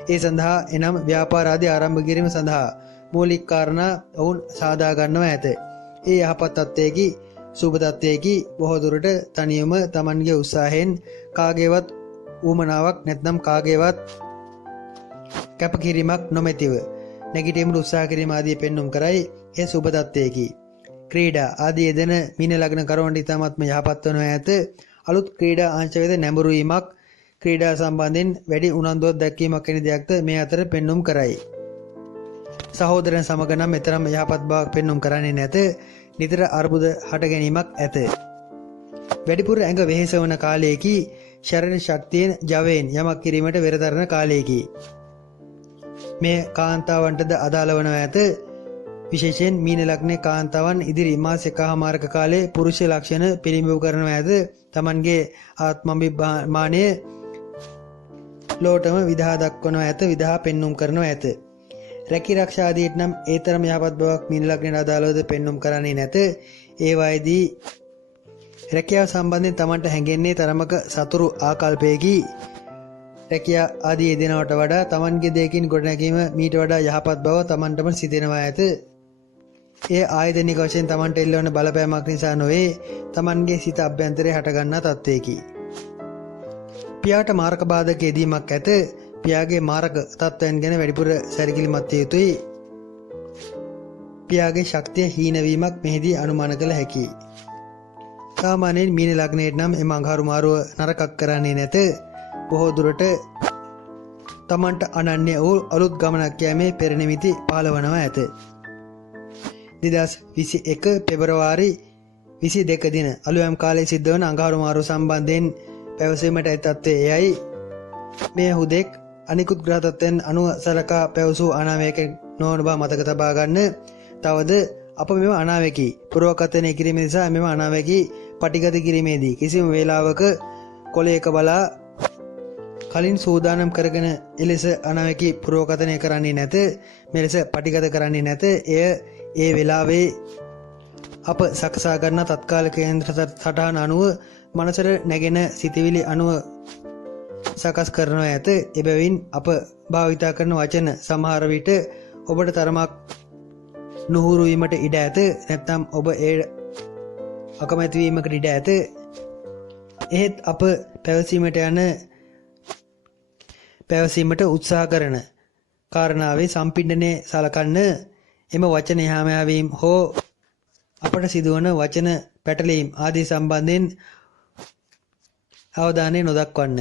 ඒ සඳහා එනම් ව්‍යාපාර ආදී ආරම්භ කිරීම සඳහා මූලික කාරණා ඔවුන් සාදා ගන්නවා ඇත. ඒ යහපත් තත්ත්වයේකි සුබ තත්ත්වයේකි බොහෝ දුරට තනියම Tamanගේ උත්සාහයෙන් කාගේවත් ඌමනාවක් නැත්නම් කාගේවත් කැපකිරීමක් නොමැතිව නැගිටීමට උත්සාහ කිරීම ආදී පෙන්눔 කරයි. ඒ සුබ තත්ත්වයේකි. ක්‍රීඩා ආදී යෙදෙන මීන ලග්න කරුවන්ට ඉතාමත්ම යහපත් වනවා ඇත. අලුත් ක්‍රීඩා අංශ වේද නැඹුරු වීමක්, ක්‍රීඩා සම්බන්ධයෙන් වැඩි උනන්දුවක් දැක්වීමක් වැනි දෙයක්ද මේ අතර පෙන්눔 කරයි. සහෝදරයන් සමග නම් මෙතරම් යහපත් බවක් පෙන්눔 කරන්නේ නැත. නිතර අර්බුද හට ගැනීමක් ඇත. වැඩිපුර ඇඟ වෙහෙසවන කාලයේකි. ශරීර ශක්තියෙන් ජවයෙන් යමක් කිරීමට වෙරදරන කාලයේකි. මේ කාන්තාවන්ටද අදාළ වනවා ඇත. විශේෂයෙන් මීන ලග්නයේ කාන්තාවන් ඉදිරි මාස එකහමාරක කාලයේ පුරුෂ ලක්ෂණ පිළිඹු කරනවා ඇත. Tamanගේ ආත්මාභිමානය ලෝටම විදහා දක්වනවා ඇත. විදහා පෙන්눔 කරනවා ඇත. රැකී ආරක්ෂා ආදීට නම් ඒතරම් යහපත් බවක් මීන ලග්නයට අදාළවද පෙන්눔 කරන්නේ නැත. ඒ වයිදී රැකියාව සම්බන්ධයෙන් Tamanට හැඟෙන්නේ තරමක සතුරු ආකල්පයකි. රැකියා ආදී යෙදෙනවට වඩා Tamanගේ දෙයකින් ගොඩනැගීම මීට වඩා යහපත් බව Tamanටම සිතෙනවා ඇත. ඒ ආයතනික වශයෙන් තමන්ට එල්ලවන බලපෑමක් නිසා නොවේ තමන්ගේ සිත අභ්‍යන්තරය හටගන්නා තත්ත්වයකි. පියාට මාරක බාධක යෙදීමක් ඇත. පියාගේ මාරක තත්ත්වයන් ගැන වැඩිපුර සැලකිලිමත් විය යුතුයි. පියාගේ ශක්තිය හීනවීමක් මෙහිදී අනුමාන කළ හැකියි. සාමාන්‍යයෙන් මීන ලග්නයට නම් එම අඟහරුමාරුව නරකක් කරන්නේ නැත. බොහෝ දුරට තමන්ට අනන්‍ය වූ අලුත් ගමනක් යෑමේ පෙරනිමිති පහළවනවා ඇත. 2021 පෙබරවාරි 22 දින අලුයම් කාලයේ සිද්ධ වන අඟහරුමාරුව සම්බන්ධයෙන් පැවසීමට ඇති තත්ත්වය එයයි. මේ හුදෙක් අනිකුත් ග්‍රහ තත්ත්වයන් අනුව සලකා පැවසූ අනාවැක නොවන බව මතක තබා ගන්න. තවද අප මෙම අනාවැකි පුරවකථනය කිරීම නිසා මෙම අනාවැකි පටිගත කිරීමේදී කිසිම වේලාවක කොළයක බලා කලින් සූදානම් කරගෙන එලෙස අනාවැකි පුරවකථනය කරන්නේ නැත. මෙලෙස පටිගත කරන්නේ නැත. එය ඒ වෙලාවේ අප සකසා ගන්නා තත්කාල කේන්ද්‍ර සටහන අනුව මනසට නැගෙන සිතවිලි අනුව සකස් කරනවා ඇත. එබැවින් අප භාවිතා කරන වචන සමහර විට ඔබට තරමක් නුහුරු වීමට ඉඩ ඇත. නැත්නම් ඔබ ඒ අකමැති වීමකට ඉඩ ඇත. එහෙත් අප පැවසීමට උත්සාහ කරන කාරණාවේ සම්පින්ඩනය සලකන්න. එම වචන එහාමෑවීම් හෝ අපට සිදුවන වචන පැටලීම් ආදී සම්බන්ධයෙන් අවධානය නොදක්වන්න.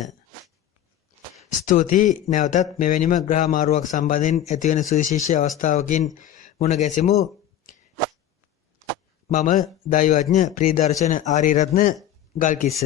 ස්තුතියි. නැවතත් මෙවැනිම ග්‍රහ මාරුවක් සම්බන්ධයෙන් ඇතිවන සුවිශේෂී අවස්ථාවකින් මුණ ගැසෙමු. මම දෛවඥ ප්‍රියදර්ශන ආරියරත්න ගල්කිස්ස.